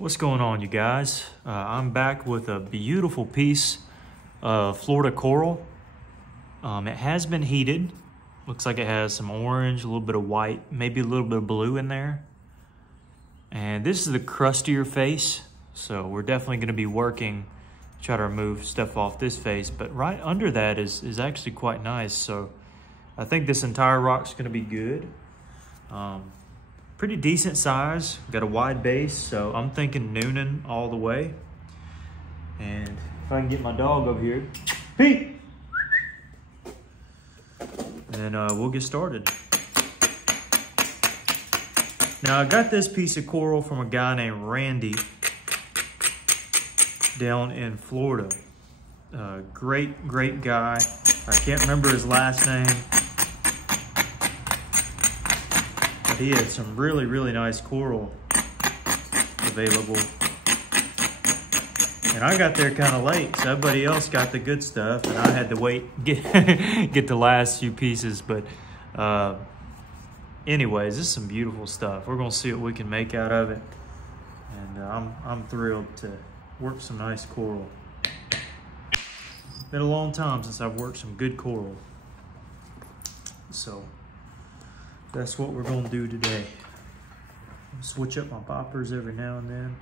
What's going on, you guys? I'm back with a beautiful piece of Florida coral. It has been heated. Looks like it has some orange, a little bit of white, maybe a little bit of blue in there. And this is the crustier face, so we're definitely going to be working to try to remove stuff off this face, but right under that is actually quite nice. So I think this entire rock's going to be good. Pretty decent size, got a wide base, so I'm thinking Newnan all the way. And if I can get my dog over here, Pete! Then we'll get started. Now I got this piece of coral from a guy named Randy down in Florida. Great guy. I can't remember his last name. He had some really nice coral available. And I got there kind of late, so everybody else got the good stuff, and I had to wait, get the last few pieces. But anyways, this is some beautiful stuff. We're gonna see what we can make out of it. And I'm thrilled to work some nice coral. Been a long time since I've worked some good coral. So that's what we're gonna do today. Switch up my boppers every now and then.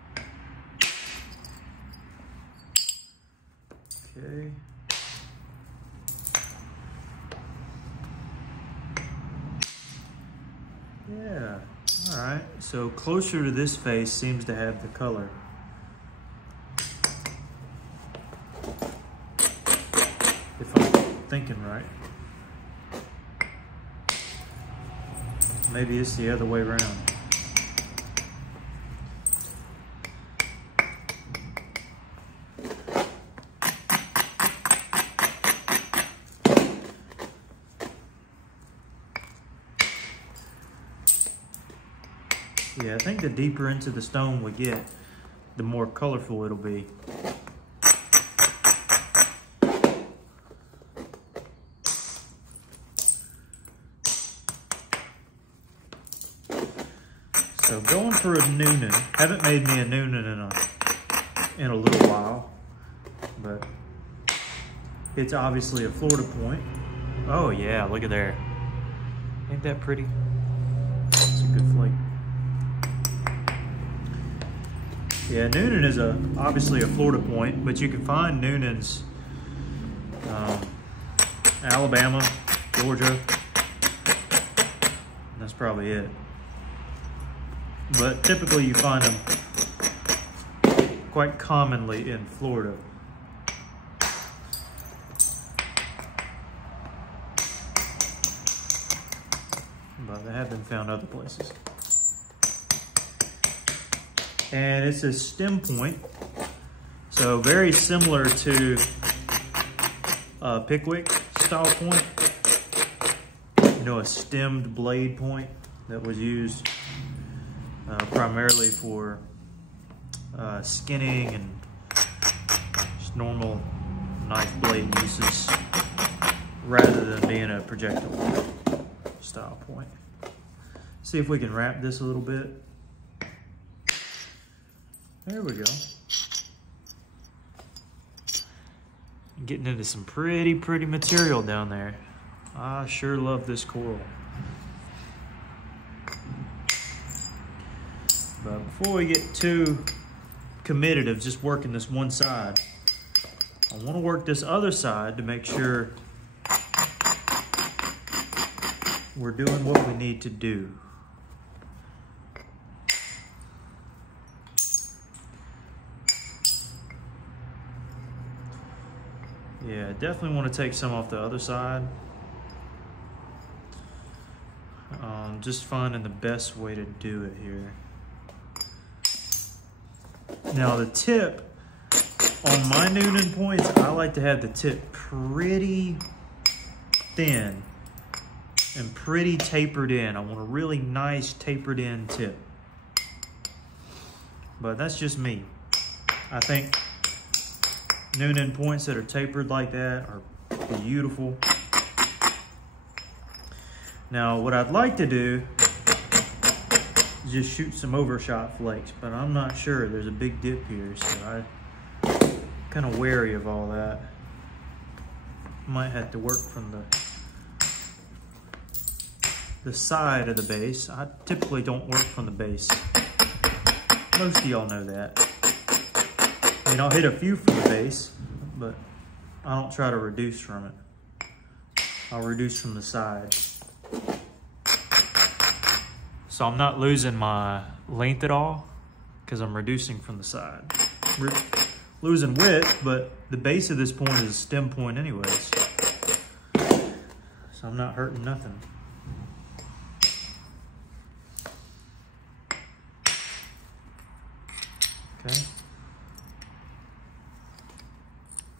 Okay. Yeah, all right. So closer to this face seems to have the color. If I'm thinking right. Maybe it's the other way around. Yeah, I think the deeper into the stone we get, the more colorful it'll be. So going for a Newnan. Haven't made me a Newnan in a little while, but it's obviously a Florida point. Oh yeah, look at there. Ain't that pretty? It's a good flake. Yeah, Newnan is obviously a Florida point, but you can find Newnans Alabama, Georgia. That's probably it. But typically you find them quite commonly in Florida. But they have been found other places. And it's a stem point, so very similar to a Pickwick style point. You know, a stemmed blade point that was used primarily for skinning and just normal knife blade uses, rather than being a projectile style point. See if we can wrap this a little bit. There we go. Getting into some pretty material down there. I sure love this coral. But before we get too committed of just working this one side, I want to work this other side to make sure we're doing what we need to do. Yeah, definitely want to take some off the other side. Just finding the best way to do it here. Now the tip on my Newnan points, I like to have the tip pretty thin and pretty tapered in. I want a really nice tapered in tip. But that's just me. I think Newnan points that are tapered like that are beautiful. Now what I'd like to do just shoot some overshot flakes, but I'm not sure. There's a big dip here, so I'm kind of wary of all that. Might have to work from the side of the base. I typically don't work from the base. Most of y'all know that. I mean, I'll hit a few from the base, but I don't try to reduce from it. I'll reduce from the side. So I'm not losing my length at all because I'm reducing from the side. Losing width, but the base of this point is a stem point anyways. So I'm not hurting nothing. Okay.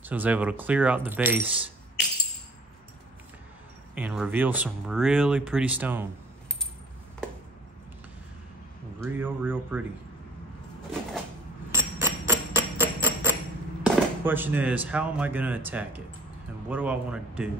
So I was able to clear out the base and reveal some really pretty stone. Real pretty. Question is, how am I gonna attack it? And what do I wanna do?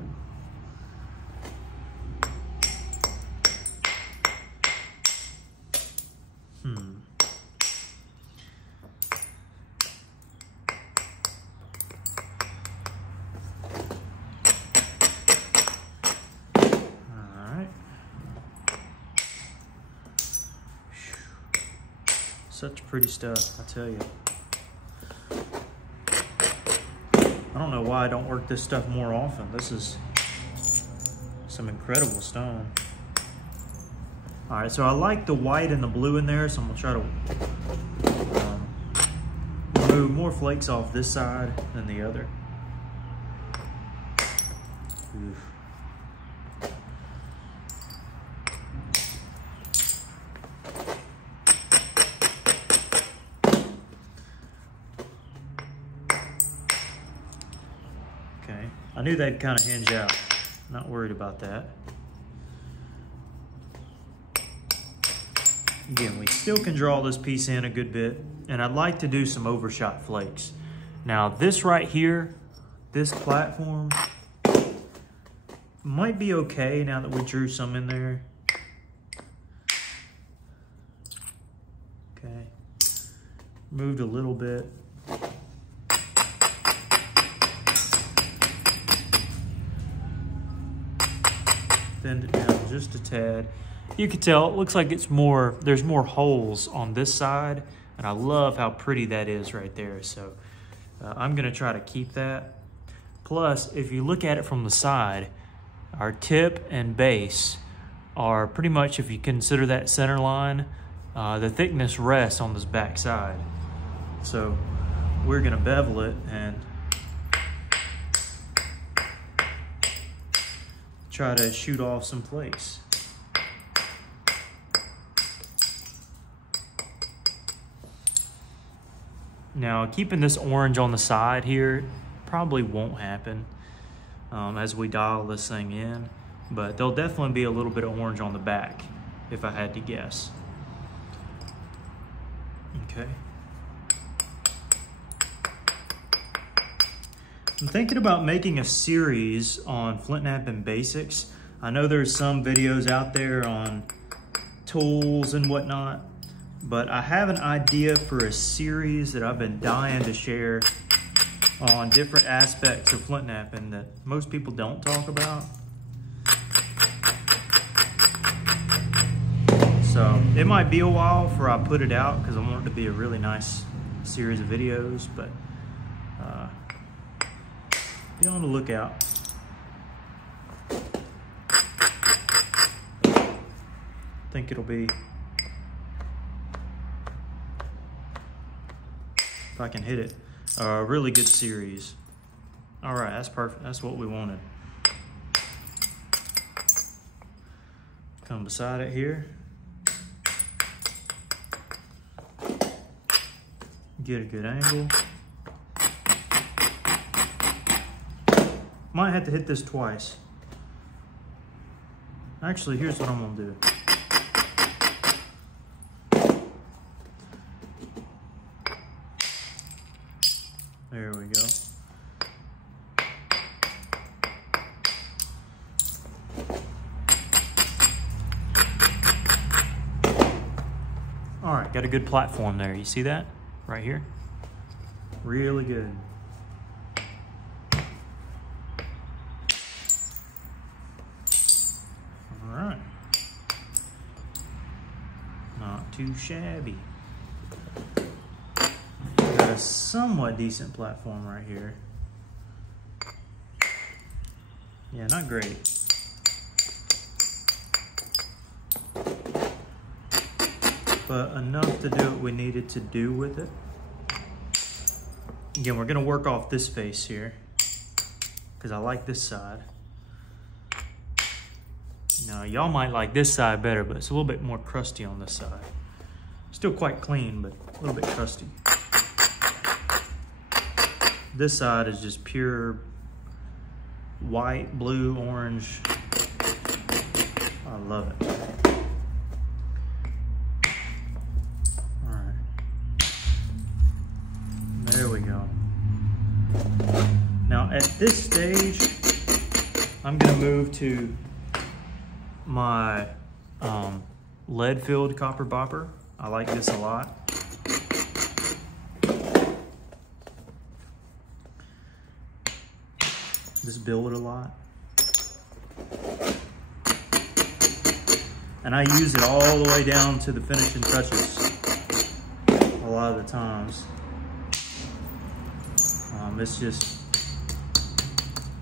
Such pretty stuff, I tell you. I don't know why I don't work this stuff more often. This is some incredible stone. All right, so I like the white and the blue in there, so I'm gonna try to remove more flakes off this side than the other. Oof. I knew they'd kind of hinge out. Not worried about that. Again, we still can draw this piece in a good bit, and I'd like to do some overshot flakes. Now this right here, this platform, might be okay now that we drew some in there. Okay, moved a little bit. Thinned it down just a tad. You can tell it looks like it's more, there's more holes on this side, and I love how pretty that is right there. So I'm gonna try to keep that. Plus, if you look at it from the side, our tip and base are pretty much, if you consider that center line, the thickness rests on this back side. So we're gonna bevel it and try to shoot off some flakes. Now, keeping this orange on the side here probably won't happen as we dial this thing in, but there'll definitely be a little bit of orange on the back if I had to guess. Okay. I'm thinking about making a series on Flintknapping basics. I know there's some videos out there on tools and whatnot, but I have an idea for a series that I've been dying to share on different aspects of Flintknapping that most people don't talk about. So it might be a while before I put it out because I want it to be a really nice series of videos, but be on the lookout. I think it'll be, if I can hit it, a really good series. All right, that's perfect. That's what we wanted. Come beside it here. Get a good angle. Might have to hit this twice. Actually, here's what I'm gonna do. There we go. got a good platform there. You see that right here? Really good. All right. Not too shabby. Got a somewhat decent platform right here. Yeah, not great. But enough to do what we needed to do with it. Again, we're gonna work off this face here because I like this side. Now, y'all might like this side better, but it's a little bit more crusty on this side. Still quite clean, but a little bit crusty. This side is just pure white, blue, orange. I love it. All right. There we go. Now at this stage, I'm gonna move to my lead-filled copper bopper. I like this a lot. Just build it a lot. And I use it all the way down to the finishing touches a lot of the times. It's just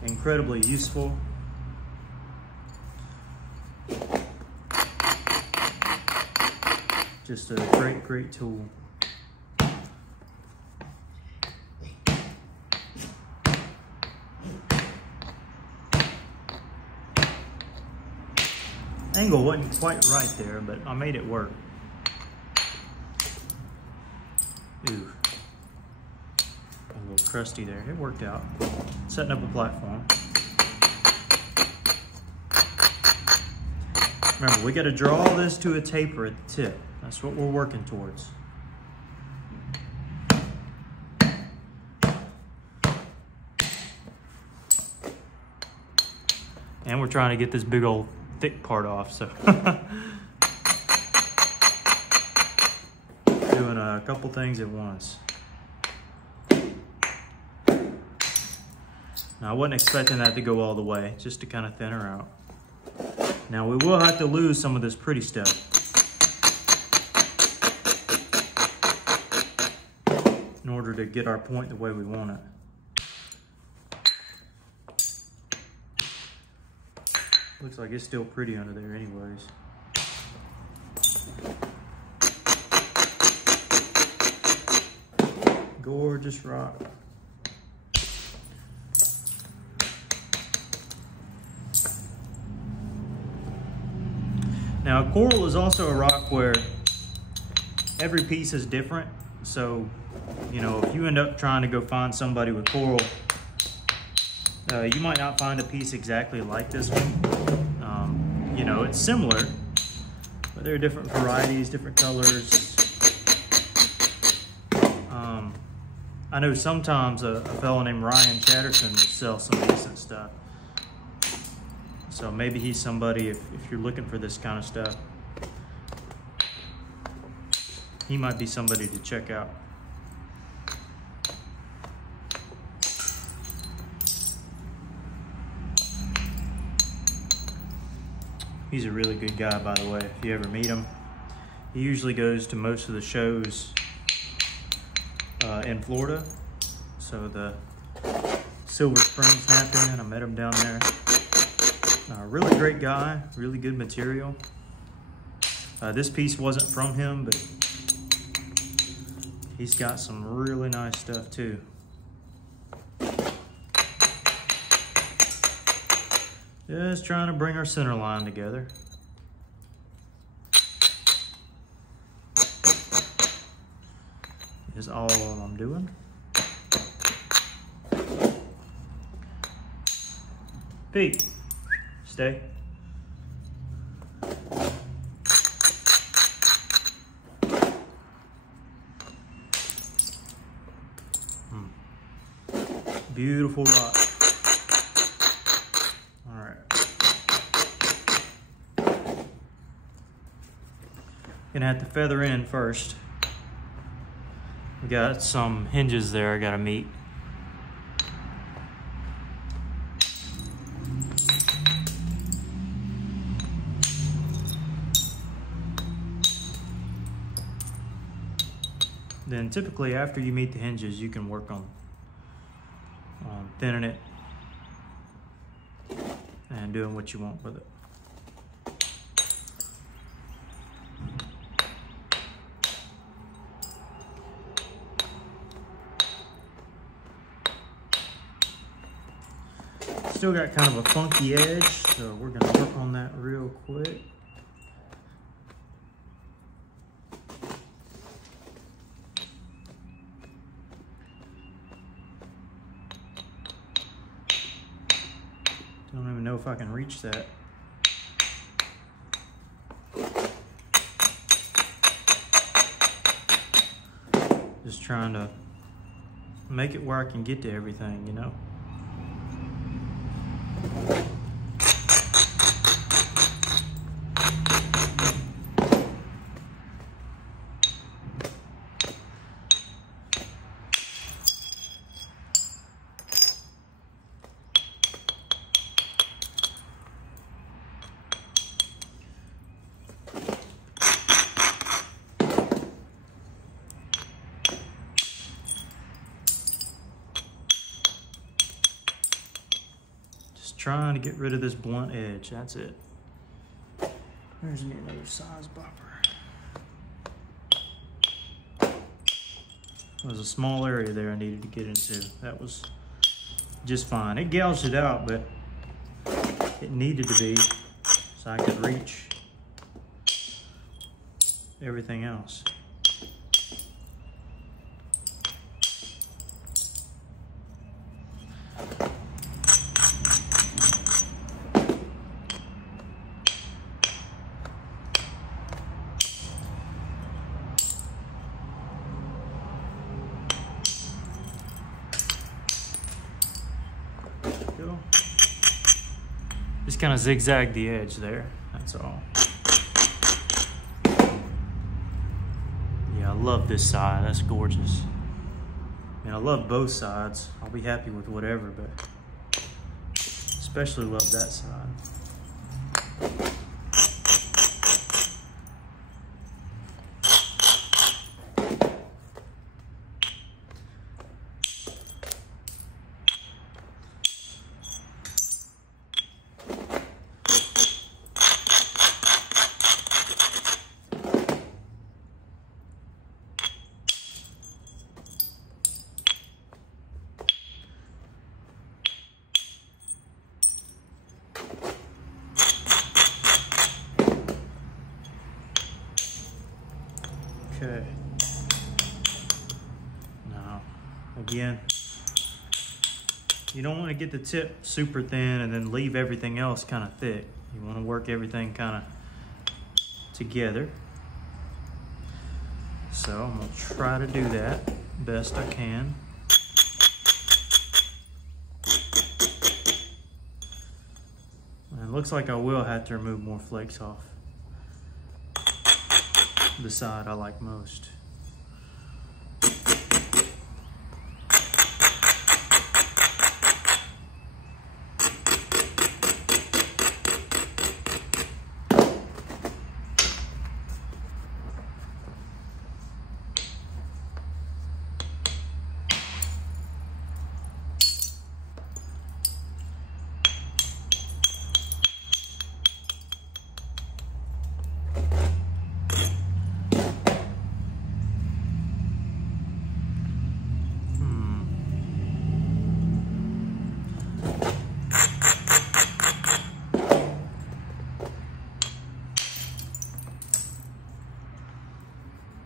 incredibly useful. Just a great, great tool. Angle wasn't quite right there, but I made it work. Ooh. A little crusty there. It worked out. Setting up a platform. Remember, we got to draw this to a taper at the tip. That's what we're working towards. And we're trying to get this big old thick part off, so. Doing a couple things at once. Now, I wasn't expecting that to go all the way, just to kind of thin her out. Now, we will have to lose some of this pretty stuff in order to get our point the way we want it. Looks like it's still pretty under there anyways. Gorgeous rock. Now, coral is also a rock where every piece is different. So, you know, if you end up trying to go find somebody with coral, you might not find a piece exactly like this one. You know, it's similar, but there are different varieties, different colors. I know sometimes a fellow named Ryan Chatterton will sell some decent stuff. So maybe he's somebody, if you're looking for this kind of stuff, he might be somebody to check out. He's a really good guy, by the way, if you ever meet him. He usually goes to most of the shows in Florida. So the Silver Springs Flintknapping, I met him down there. Really great guy, really good material. This piece wasn't from him, but he's got some really nice stuff too. Just trying to bring our center line together. Is all I'm doing. Pete, stay. Beautiful rock. All right. Gonna have to feather in first. We got some hinges there I gotta meet. Then typically after you meet the hinges, you can work on thinning it and doing what you want with it. Still got kind of a funky edge, so we're gonna work on that real quick. Don't even know if I can reach that. Just trying to make it where I can get to everything, you know? Trying to get rid of this blunt edge, that's it. There's me another size bopper. There was a small area there I needed to get into. That was just fine. It gouged it out, but it needed to be so I could reach everything else. Just kind of zigzag the edge there, that's all. Yeah, I love this side, that's gorgeous. I mean, I love both sides. I'll be happy with whatever, but especially love that side. Okay. Now, again, you don't want to get the tip super thin and then leave everything else kind of thick. You want to work everything kind of together. So I'm going to try to do that best I can. And it looks like I will have to remove more flakes off the side I like most.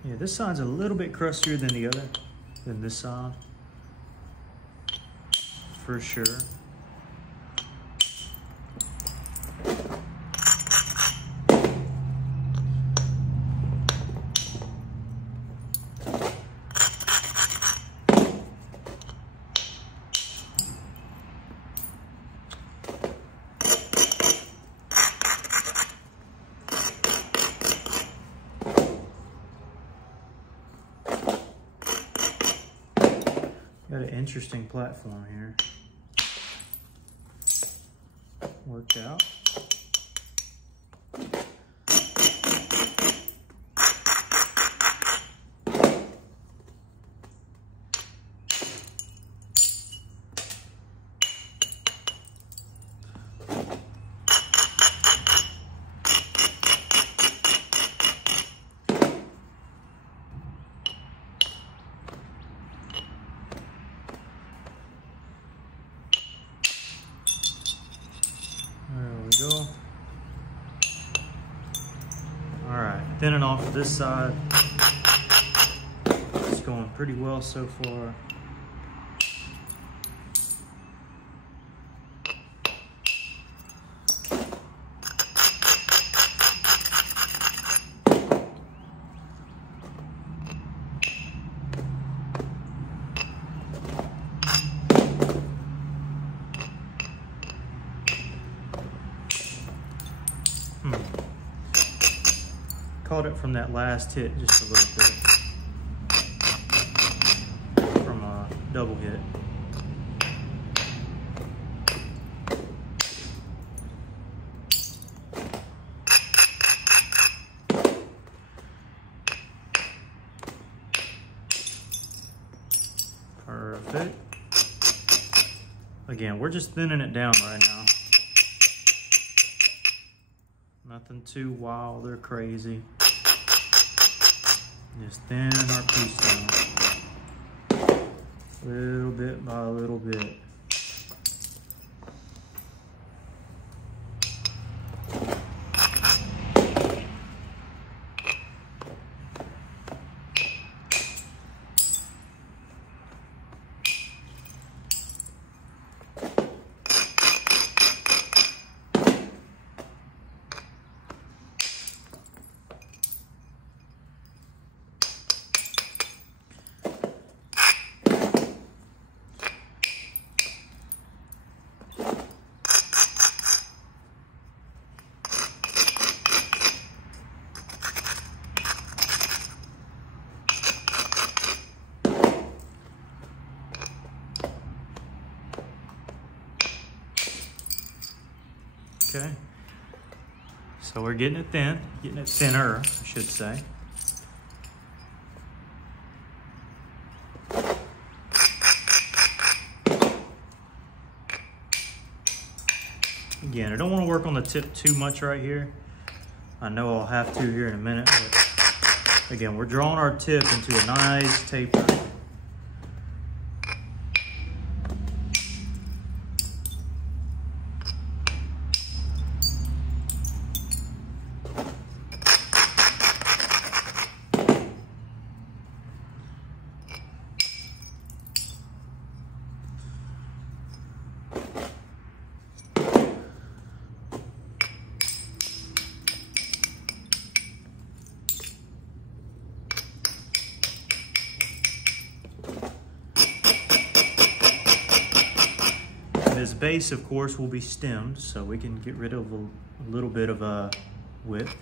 Yeah, this side's a little bit crustier than the other, than this side, for sure. Got an interesting platform here. Worked out. Go. All right, thinning off of this side. It's going pretty well so far. Caught it from that last hit just a little bit, from a double hit. Perfect. Again, we're just thinning it down right now. Nothing too wild or crazy. Just thin our piece down. Little bit by little bit. Okay, so we're getting it thin, getting it thinner, I should say. Again, I don't want to work on the tip too much right here. I know I'll have to here in a minute, but again, we're drawing our tip into a nice taper. This base, of course, will be stemmed, so we can get rid of a little bit of a width.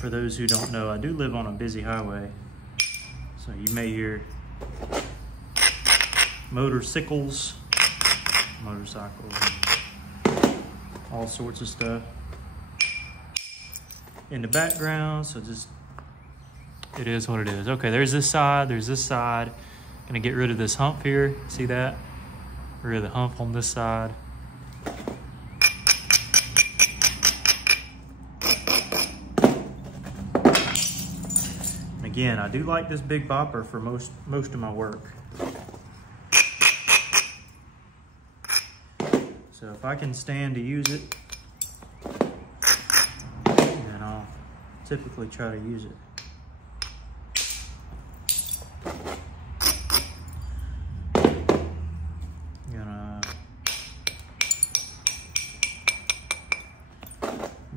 For those who don't know, I do live on a busy highway, so you may hear motorcycles, and all sorts of stuff in the background, so just, it is what it is. Okay, there's this side, Gonna get rid of this hump here, see that? Get rid of the hump on this side. Again, I do like this big bopper for most of my work. So if I can stand to use it, then I'll typically try to use it.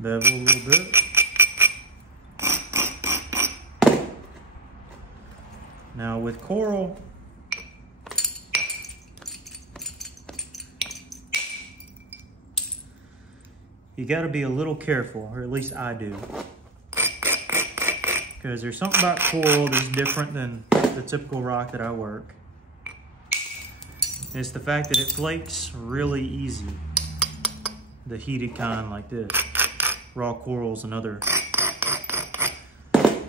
Bevel a little bit. Now with coral, you got to be a little careful, or at least I do. Because there's something about coral that's different than the typical rock that I work. It's the fact that it flakes really easy. The heated kind like this. Raw coral's another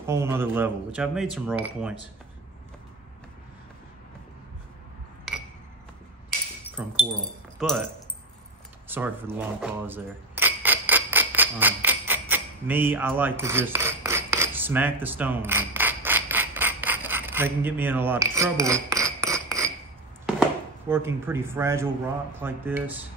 whole nother level, which I've made some raw points from coral. But, sorry for the long pause there. Me, I like to just smack the stone. That can get me in a lot of trouble working pretty fragile rock like this.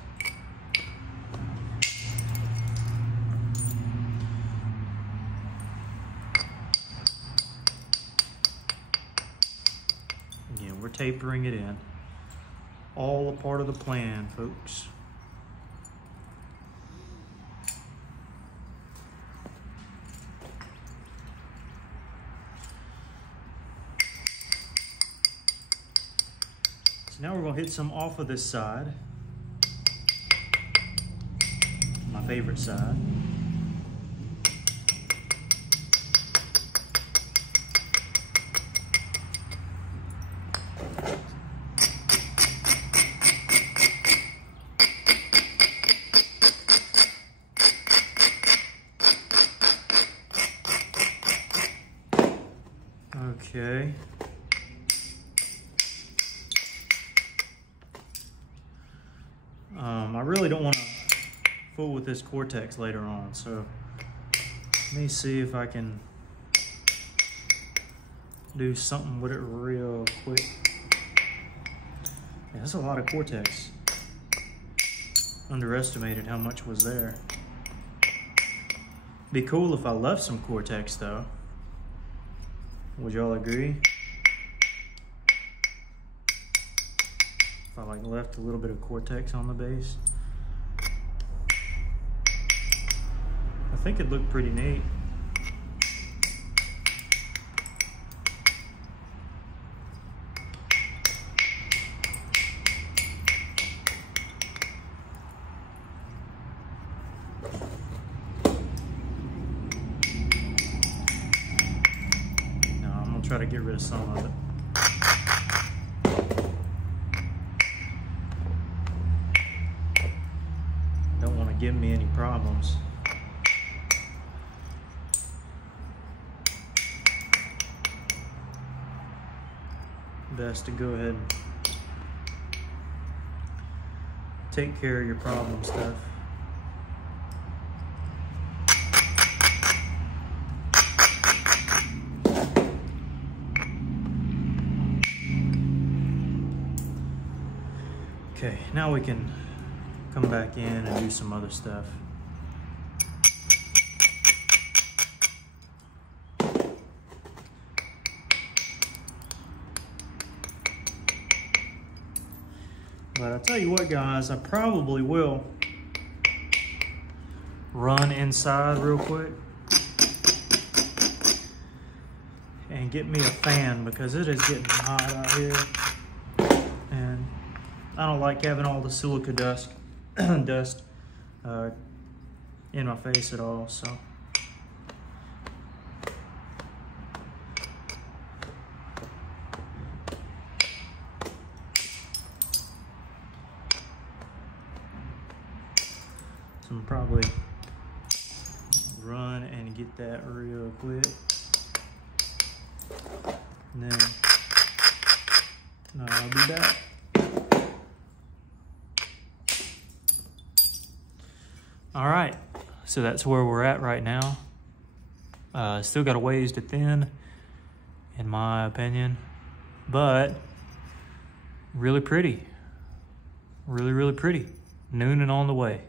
Yeah, we're tapering it in. All a part of the plan, folks. So now we're going to hit some off of this side. My favorite side. Okay. I really don't want to fool with this Cortex later on, so let me see if I can do something with it real quick. Yeah, that's a lot of Cortex. Underestimated how much was there. Be cool if I left some Cortex though. Would y'all agree? If I like left a little bit of Cortex on the base. I think it looked pretty neat. No, I'm gonna try to get rid of some of it. Don't want to give me any problems. Best to go ahead and take care of your problem stuff. Okay, now we can come back in and do some other stuff. But I'll tell you what, guys, I probably will run inside real quick and get me a fan because it is getting hot out here. And I don't like having all the silica dust in my face at all, so. So I'm probably run and get that real quick. And then I'll be back. All right, so that's where we're at right now. Still got a ways to thin, in my opinion, but really pretty. Really, really pretty. Newnan on the way.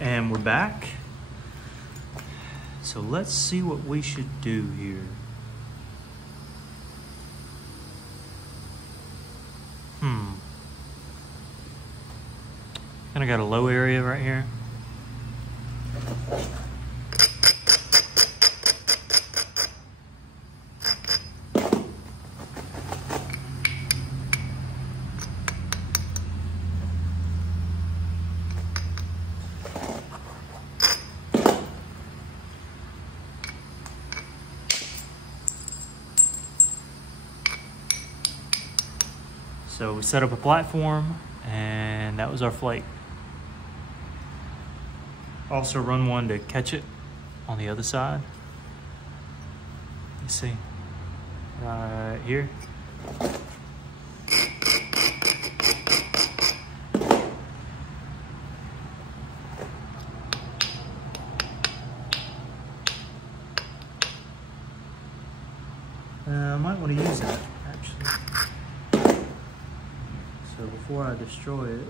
And we're back. So let's see what we should do here. Kind of got a low area right here. So we set up a platform, and that was our flake. Also run one to catch it on the other side. You see, right here. I might want to use that, actually. So before I destroy it,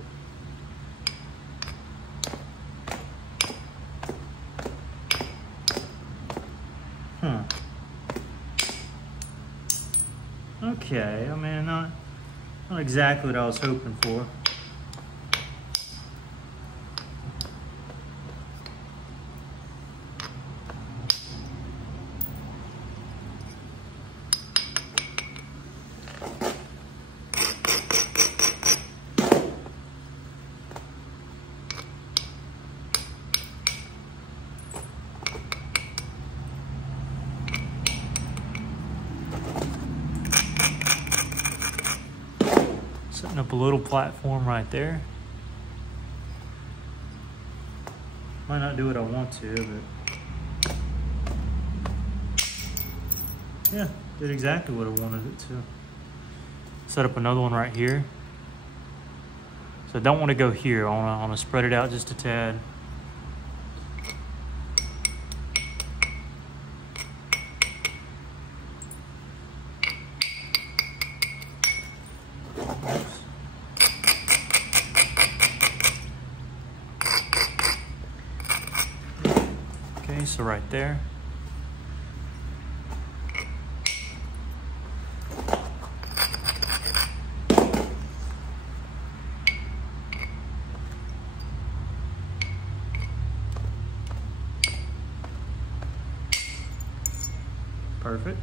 okay, I mean, not exactly what I was hoping for. Setting up a little platform right there. Might not do what I want to, but yeah, did exactly what I wanted it to. Set up another one right here. So I don't want to go here. I want to spread it out just a tad. Okay, so right there. Perfect.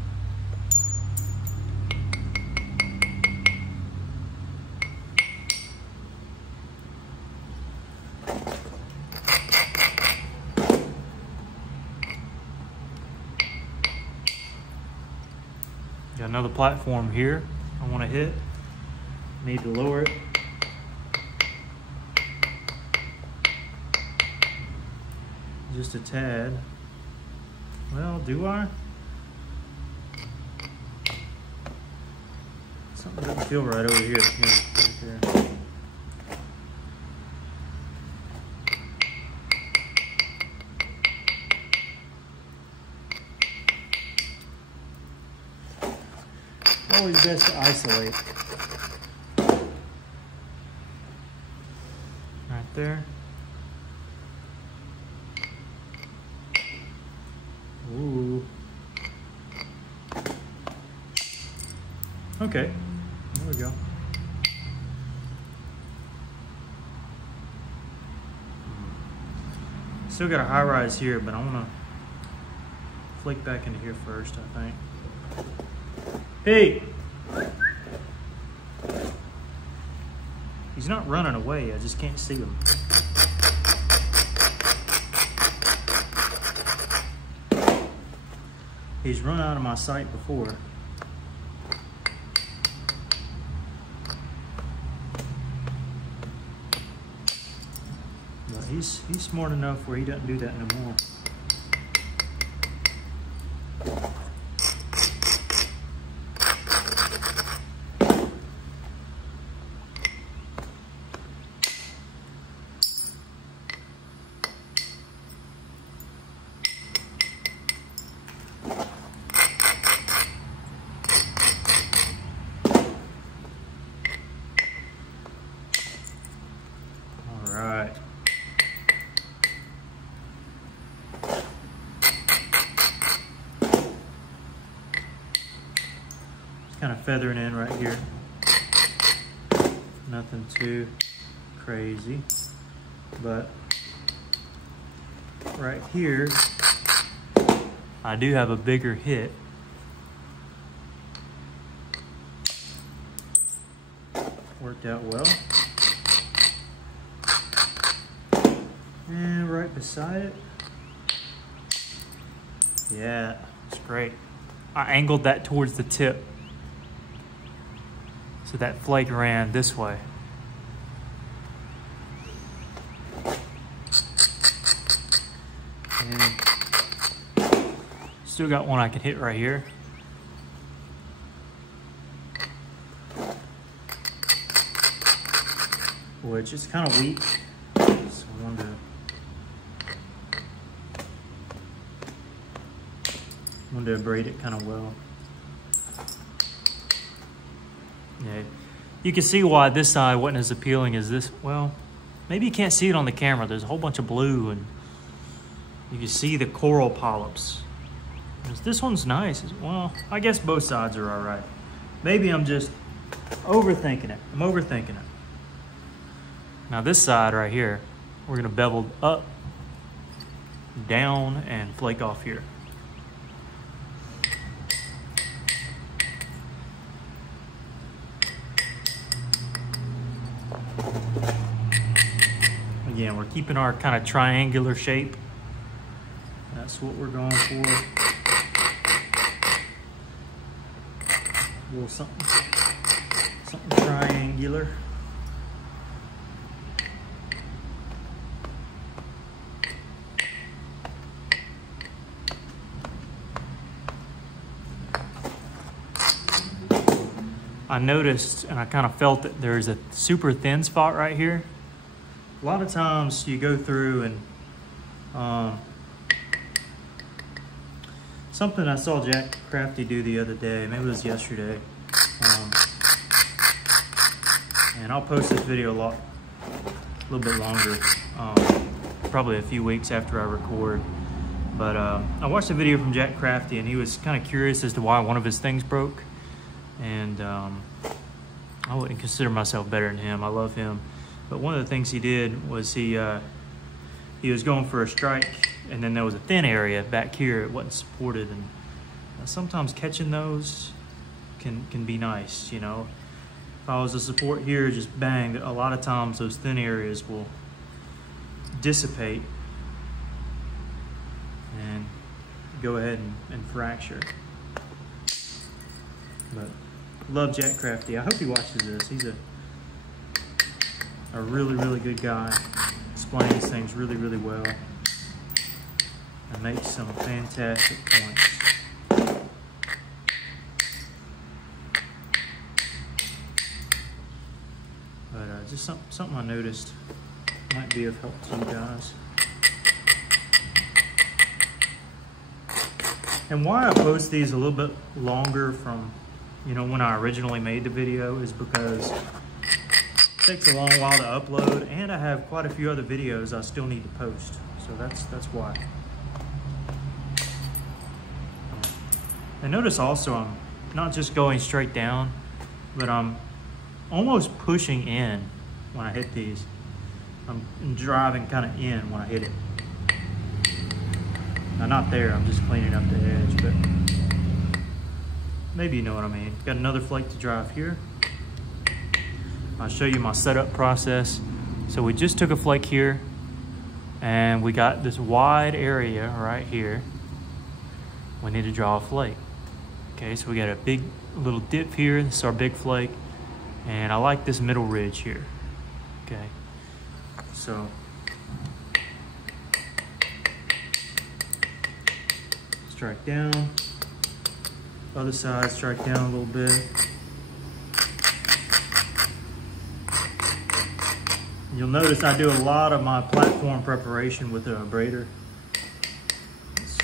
Got another platform here I want to hit. Need to lower it. Just a tad. Well, do I? Something doesn't feel right over here. Yeah, right there. Always best to isolate. Right there. Ooh. Okay, there we go. Still got a high rise here, but I want to flake back into here first, I think. Hey! He's not running away, I just can't see him. He's run out of my sight before. But he's smart enough where he doesn't do that no more. Kind of feathering in right here. Nothing too crazy. But right here, I do have a bigger hit. Worked out well. And right beside it, yeah, it's great. I angled that towards the tip, so that flake ran this way. And still got one I could hit right here. Which is kind of weak, so I wanted to abrade it kind of well. Yeah, you can see why this side wasn't as appealing as this. Well, maybe you can't see it on the camera. There's a whole bunch of blue, and you can see the coral polyps. This one's nice. Well, I guess both sides are all right. Maybe I'm just overthinking it. I'm overthinking it. Now this side right here, we're gonna bevel up, down, and flake off here. Again, we're keeping our kind of triangular shape. That's what we're going for. A little something triangular. I noticed, and I kind of felt that there's a super thin spot right here. A lot of times you go through and something I saw Jack Crafty do the other day, maybe it was yesterday, and I'll post this video a little bit longer, probably a few weeks after I record. But I watched a video from Jack Crafty, and he was kind of curious as to why one of his things broke. And I wouldn't consider myself better than him. I love him. But one of the things he did was he was going for a strike, and then there was a thin area back here. It wasn't supported, and sometimes catching those can be nice, you know. If I was to support here, just bang, a lot of times those thin areas will dissipate and go ahead and fracture. But love Jack Crafty. I hope he watches this. He's a really, really good guy. Explains things really, really well. And makes some fantastic points. But just something I noticed might be of help to you guys. And why I post these a little bit longer from, you know, when I originally made the video is because it takes a long while to upload, and I have quite a few other videos I still need to post. So that's why. And notice also I'm not just going straight down, but I'm almost pushing in when I hit these. I'm driving kind of in when I hit it. Now, not there, I'm just cleaning up the edge, but maybe you know what I mean. Got another flake to drive here. I'll show you my setup process. So we just took a flake here, and we got this wide area right here. We need to draw a flake. Okay, so we got a big little dip here. This is our big flake, and I like this middle ridge here. Okay, so strike down, other side, strike down a little bit. You'll notice I do a lot of my platform preparation with an abrader. It's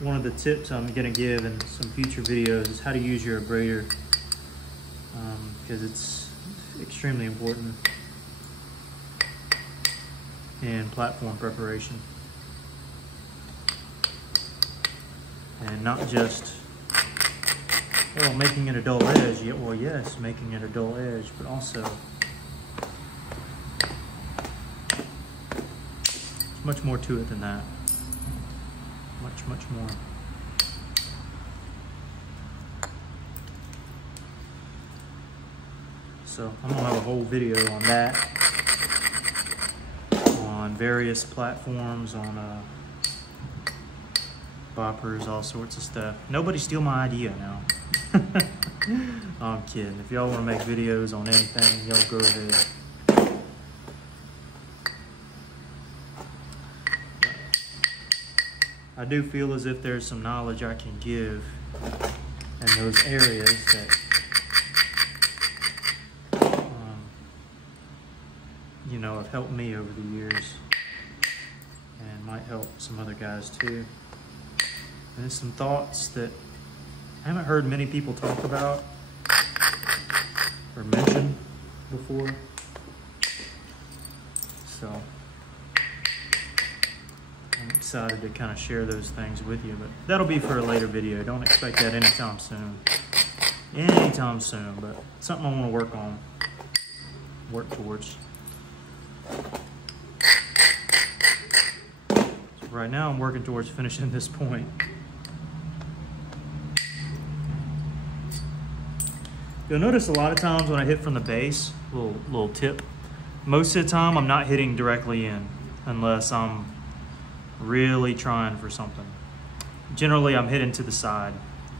one of the tips I'm gonna give in some future videos is how to use your abrader, because it's extremely important in platform preparation. And not just, well, making it a dull edge. Well, yes, making it a dull edge, but also much more to it than that. Much more. So I'm gonna have a whole video on that, on various platforms, on boppers, all sorts of stuff. Nobody steal my idea now. I'm kidding. If y'all wanna make videos on anything, y'all go ahead. I do feel as if there's some knowledge I can give in those areas that you know, have helped me over the years and might help some other guys too. And there's some thoughts that I haven't heard many people talk about or mention before. So I'm excited to kind of share those things with you, but that'll be for a later video. Don't expect that anytime soon. Anytime soon, but something I want to work towards. So right now I'm working towards finishing this point. You'll notice a lot of times when I hit from the base, little tip, most of the time I'm not hitting directly in unless I'm really trying for something. Generally I'm hitting to the side.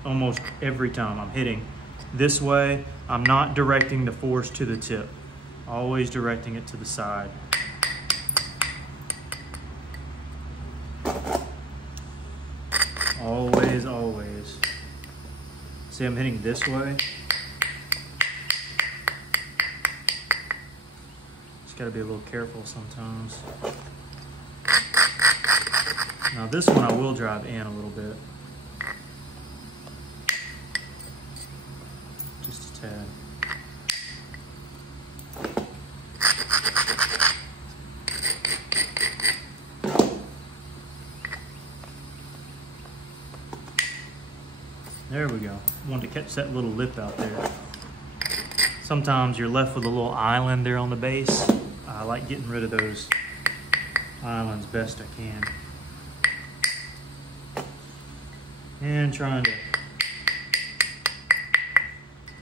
Almost every time I'm hitting this way. I'm not directing the force to the tip. Always directing it to the side. Always, always. See, I'm hitting this way. Just gotta be a little careful sometimes. Now this one I will drive in a little bit. Just a tad. There we go. Wanted to catch that little lip out there. Sometimes you're left with a little island there on the base. I like getting rid of those islands best I can. And trying to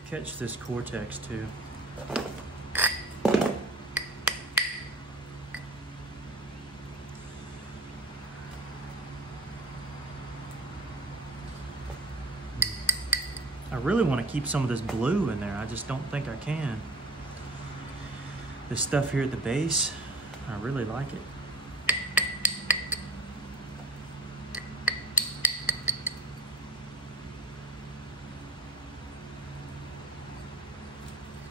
catch this cortex too. I really want to keep some of this blue in there. I just don't think I can. This stuff here at the base, I really like it.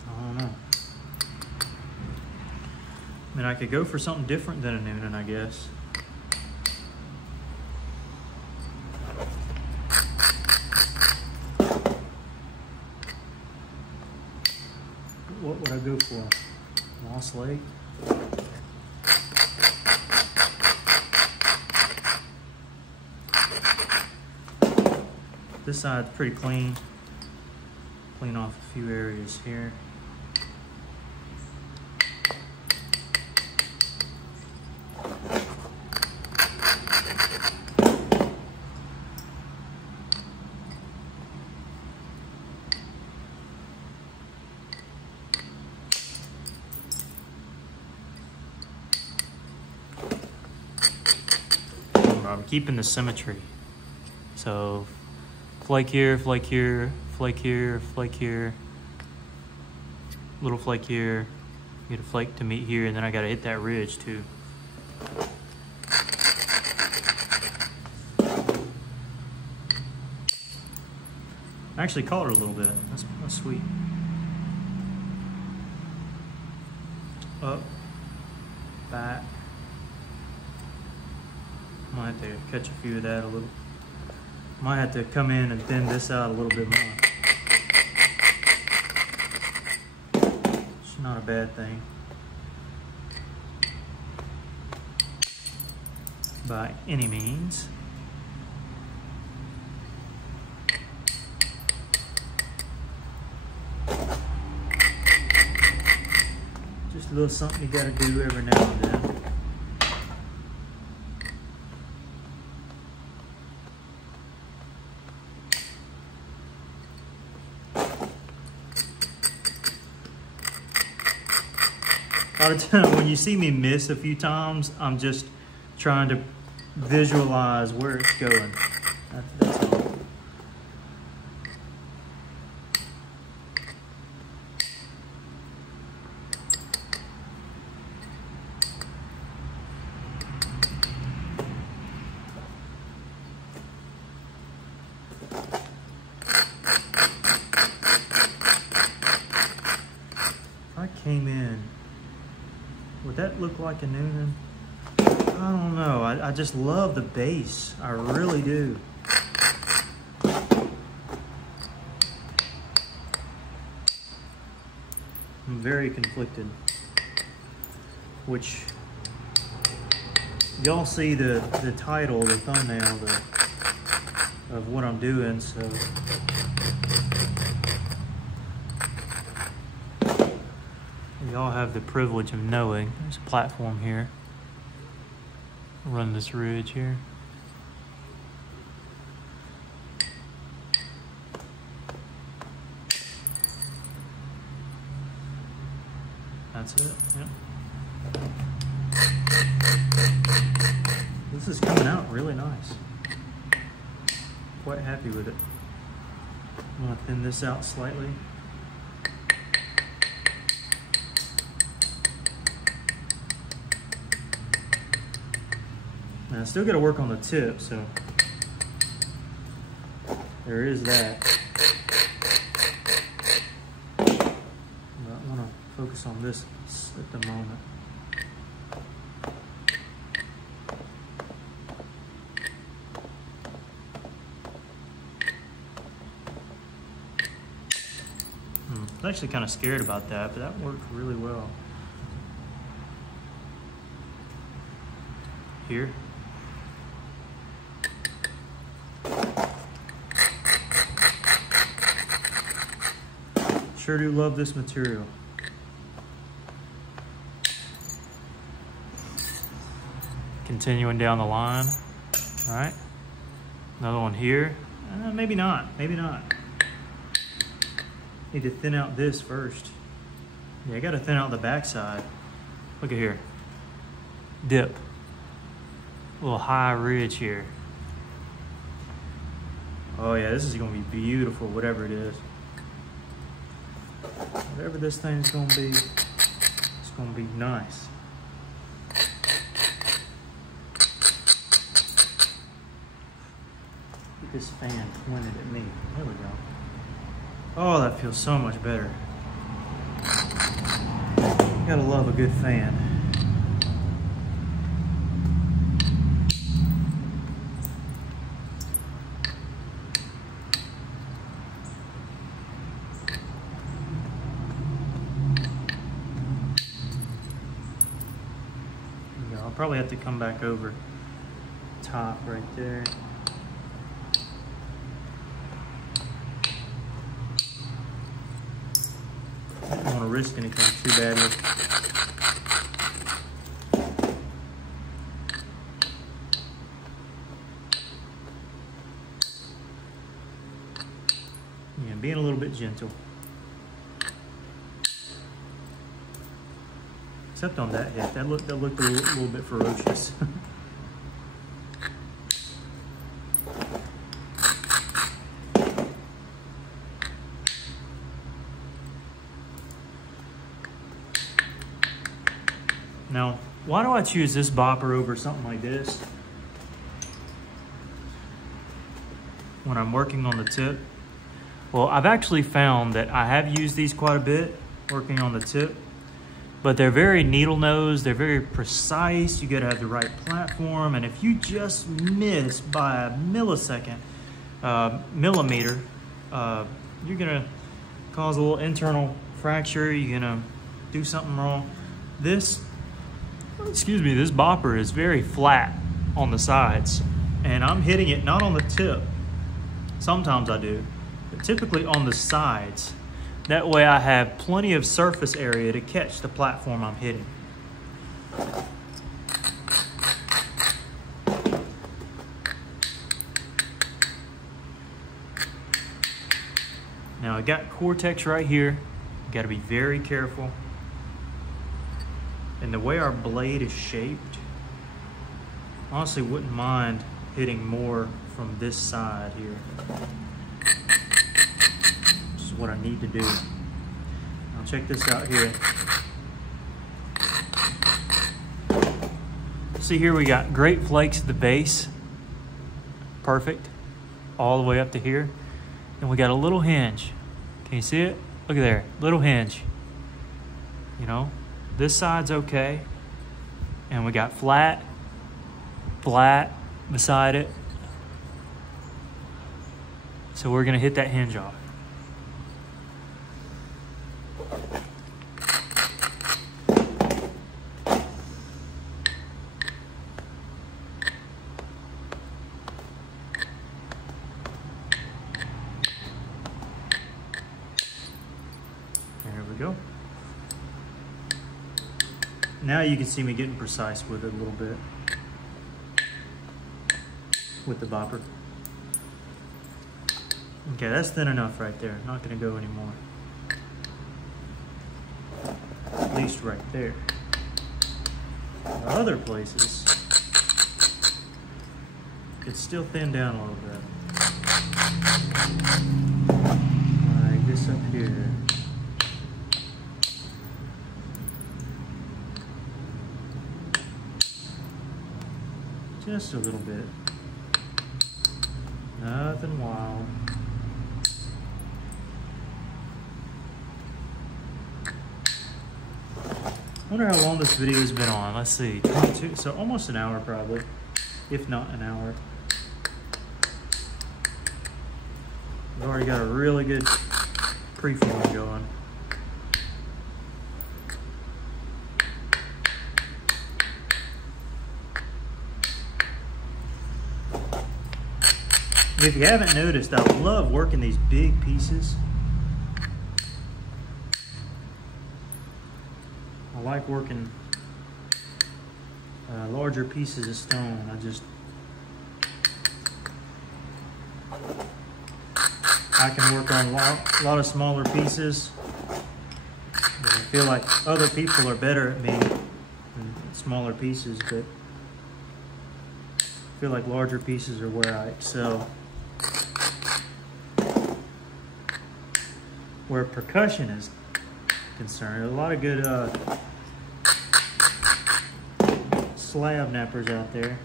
I don't know. I mean, I could go for something different than a Newnan, I guess. What would I go for? Lost Lake? This side's pretty clean. Clean off a few areas here. I'm keeping the symmetry. So flake here, flake here, flake here, flake here, little flake here, get a flake to meet here, and then I gotta hit that ridge too. I actually caught it a little bit. That's sweet. Up, back. Might have to catch a few of that a little. Might have to come in and thin this out a little bit more. It's not a bad thing. By any means. Just a little something you gotta do every now and then. A lot of times when you see me miss a few times, I'm just trying to visualize where it's going. That's all. Came in, would that look like a Newnan? I don't know. I just love the base. I really do. I'm very conflicted. Which y'all see the title, the thumbnail of what I'm doing, so. Y'all have the privilege of knowing. There's a platform here. Run this ridge here. That's it, yep. This is coming out really nice. Quite happy with it. I'm gonna thin this out slightly. Now, I still got to work on the tip, so there is that. But I want to focus on this at the moment. I was actually kind of scared about that, but that worked really well. Here. Sure do love this material. Continuing down the line. All right. Another one here. Maybe not. Maybe not. Need to thin out this first. Yeah, I got to thin out the backside. Look at here. Dip. A little high ridge here. Oh yeah, this is going to be beautiful, whatever it is. Whatever this thing's going to be, it's going to be nice. Get this fan pointed at me. There we go. Oh, that feels so much better. You gotta love a good fan. I'll probably have to come back over top right there. I don't want to risk anything too badly. Yeah, being a little bit gentle. Except on that hit, that looked a little bit ferocious. Now, why do I choose this bopper over something like this when I'm working on the tip? Well, I've actually found that I have used these quite a bit working on the tip. But they're very needle nose, they're very precise, you gotta have the right platform, and if you just miss by a millisecond, millimeter, you're gonna cause a little internal fracture, you're gonna do something wrong. This bopper is very flat on the sides, and I'm hitting it not on the tip, sometimes I do, but typically on the sides. That way I have plenty of surface area to catch the platform I'm hitting. Now I got Cortex right here. Got to be very careful. And the way our blade is shaped, honestly wouldn't mind hitting more from this side here. Which is what I need to do. Now check this out here. See here, we got great flakes at the base. Perfect. All the way up to here. And we got a little hinge. Can you see it? Look at there, little hinge. You know, this side's okay. And we got flat beside it. So we're gonna hit that hinge off. There we go. Now you can see me getting precise with it a little bit with the bopper. Okay, that's thin enough right there. Not gonna go anymore. At least right there. The other places, it's still thinned down a little bit. Like this up here. Just a little bit. Nothing wild. I wonder how long this video has been on. Let's see, 22, so almost an hour probably, if not an hour. We've already got a really good preform going. If you haven't noticed, I love working these big pieces. I like working larger pieces of stone. I can work on a lot of smaller pieces, but I feel like other people are better at me than smaller pieces, but I feel like larger pieces are where I excel. Where percussion is concerned, a lot of good slab nappers out there.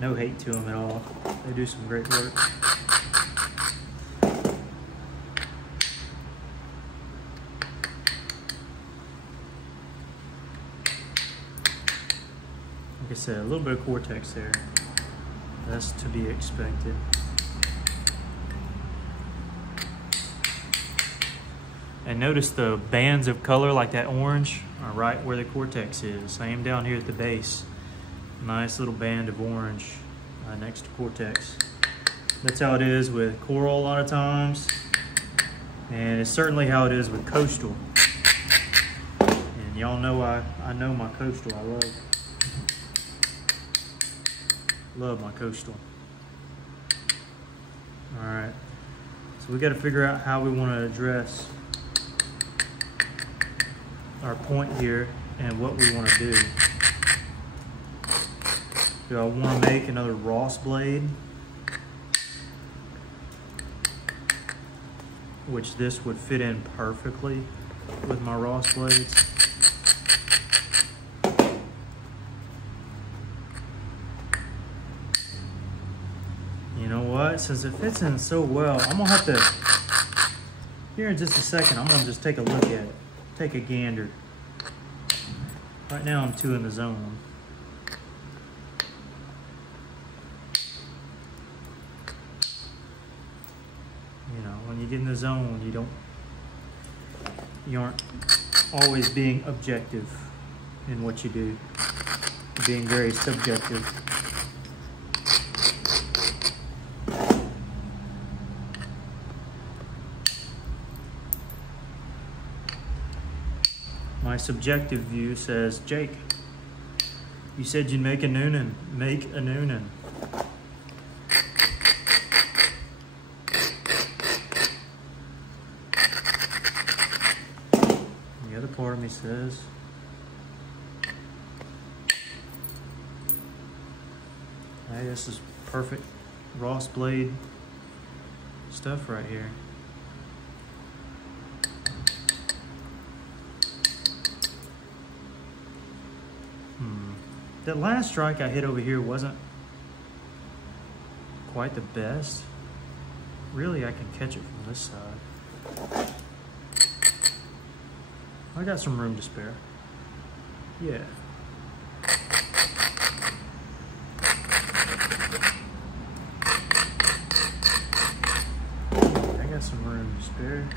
No hate to them at all. They do some great work. Like I said, a little bit of cortex there. That's to be expected. And notice the bands of color like that orange are right where the cortex is. Same down here at the base. Nice little band of orange next to cortex. That's how it is with coral a lot of times. And it's certainly how it is with coastal. And y'all know I know my coastal. I love my coastal. All right, so we got to figure out how we want to address our point here and what we want to do. Do I want to make another Ross blade? Which this would fit in perfectly with my Ross blades. You know what? Since it fits in so well, I'm gonna have to, here in just a second, I'm gonna just take a look at it. Take a gander. Right now I'm too in the zone. You know, when you get in the zone, you aren't always being objective in what you do. You're being very subjective. My subjective view says, Jake, you said you'd make a Newnan. Make a Newnan. The other part of me says. Hey, this is perfect Ross blade stuff right here. That last strike I hit over here wasn't quite the best. Really, I can catch it from this side. I got some room to spare. Yeah. I got some room to spare.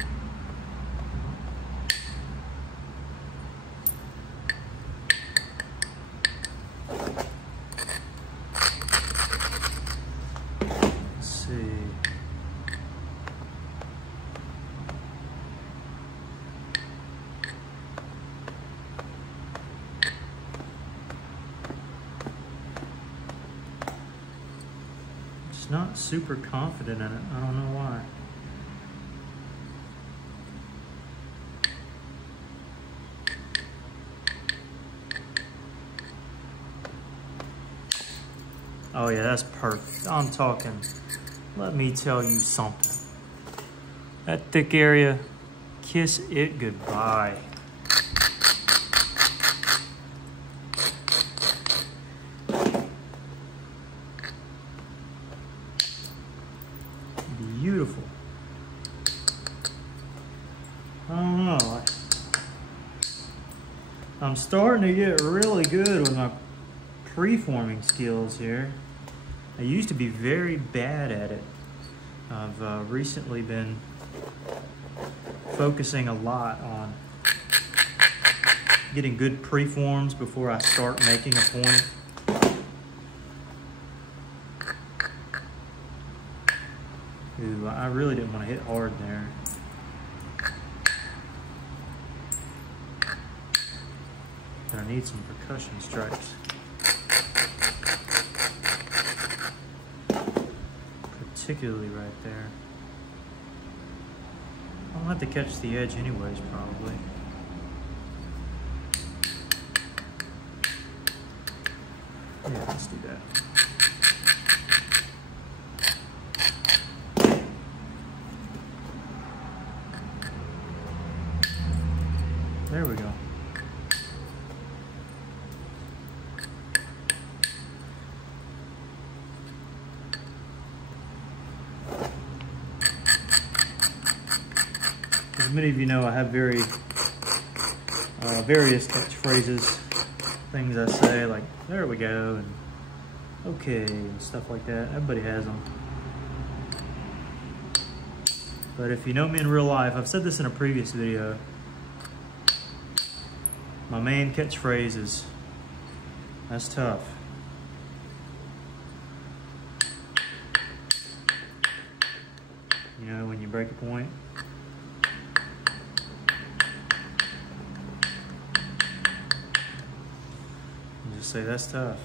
Not super confident in it. I don't know why. Oh yeah, that's perfect. I'm talking, let me tell you something. That thick area, kiss it goodbye. Beautiful. I don't know. I'm starting to get really good with my preforming skills here. I used to be very bad at it. I've recently been focusing a lot on getting good preforms before I start making a point. Ooh, I really didn't want to hit hard there. But I need some percussion strikes. Particularly right there. I'll have to catch the edge anyways, probably. Yeah, let's do that. There we go. As many of you know, I have various catchphrases, things I say like, there we go, and okay, and stuff like that. Everybody has them. But if you know me in real life, I've said this in a previous video, my main catchphrase is, that's tough. You know, when you break a point. You just say, that's tough.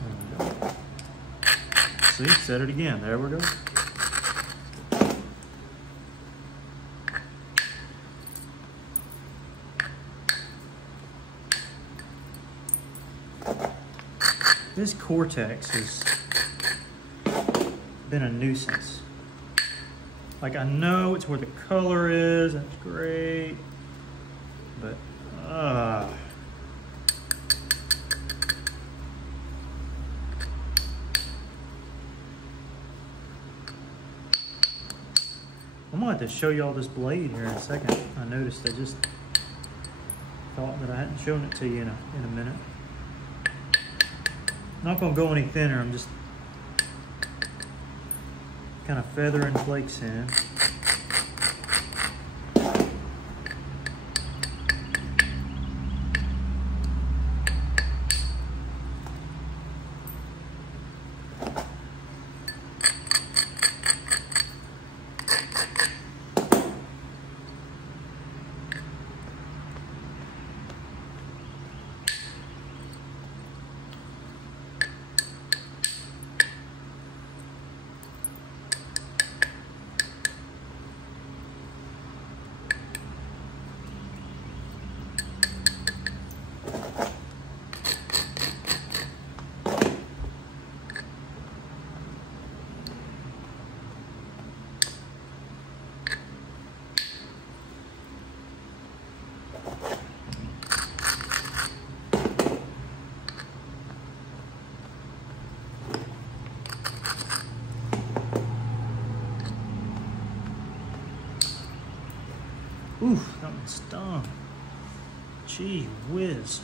There we go. See, said it again. There we go. This Cortex has been a nuisance. Like, I know it's where the color is, that's great, but I'm gonna have to show y'all this blade here in a second. I noticed, I just thought that I hadn't shown it to you in a minute. Not gonna go any thinner, I'm just kind of feathering flakes in. Ooh, that one stung. Gee whiz.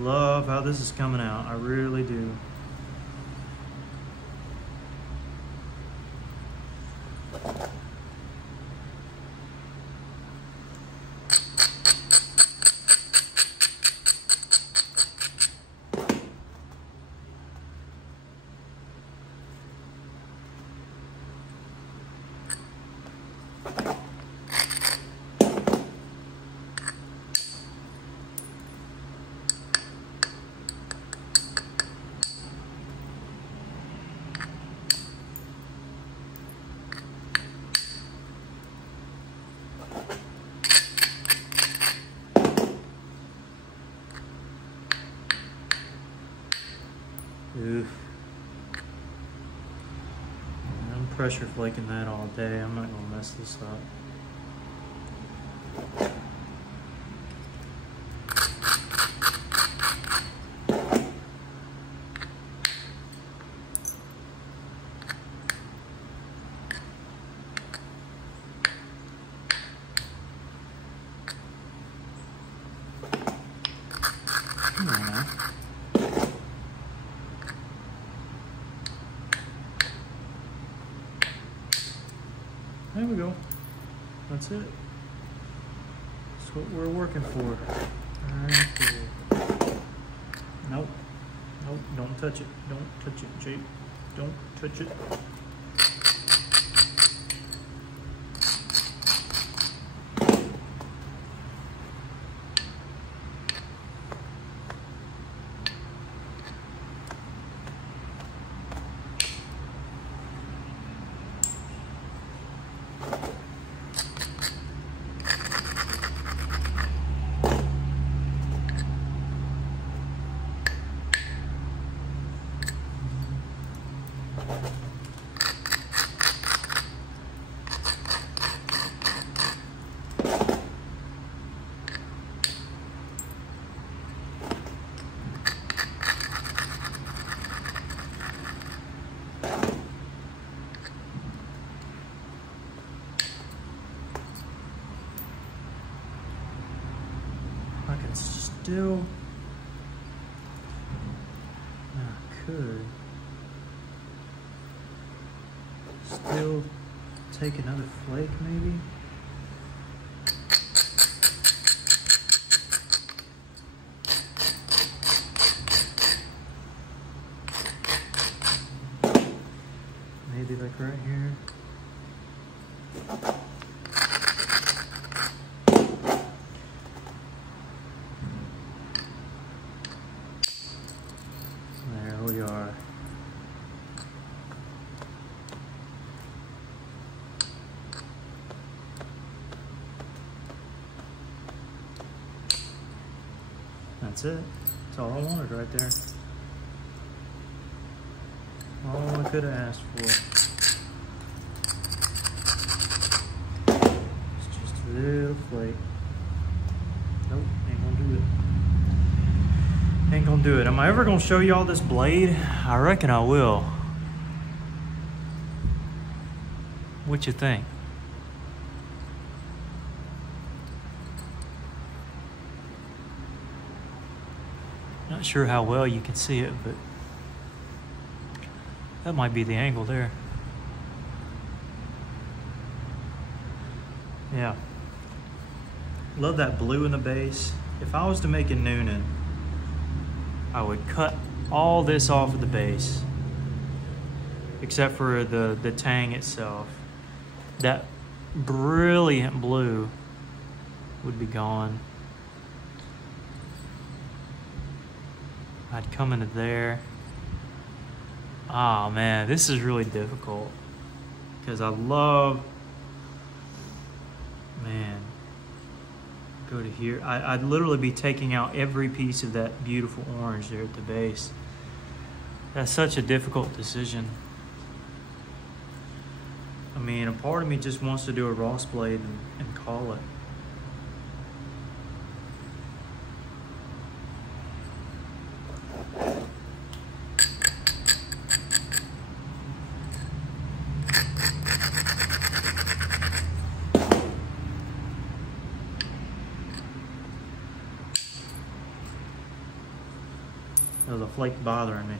Love how this is coming out. I really do. Oof. I'm pressure flaking that all day. I'm not gonna mess this up. Come on now. There we go. That's it. That's what we're working for. Right there. Nope. Nope. Don't touch it. Don't touch it, Jake. Don't touch it. I can still, I could still take another flake maybe. Maybe like right here. There we are. That's it. That's all I wanted right there. All I could have asked for. It's just a little flake. Nope, ain't gonna do it. Ain't gonna do it. Am I ever gonna show y'all this blade? I reckon I will. What you think? Not sure how well you can see it, but that might be the angle there. Yeah. Love that blue in the base. If I was to make a Newnan, I would cut all this off of the base, except for the tang itself. That brilliant blue would be gone. I'd come into there. Oh man, this is really difficult because I love, man, go to here. I'd literally be taking out every piece of that beautiful orange there at the base. That's such a difficult decision. I mean, a part of me just wants to do a Ross blade and call it. There's a flake bothering me.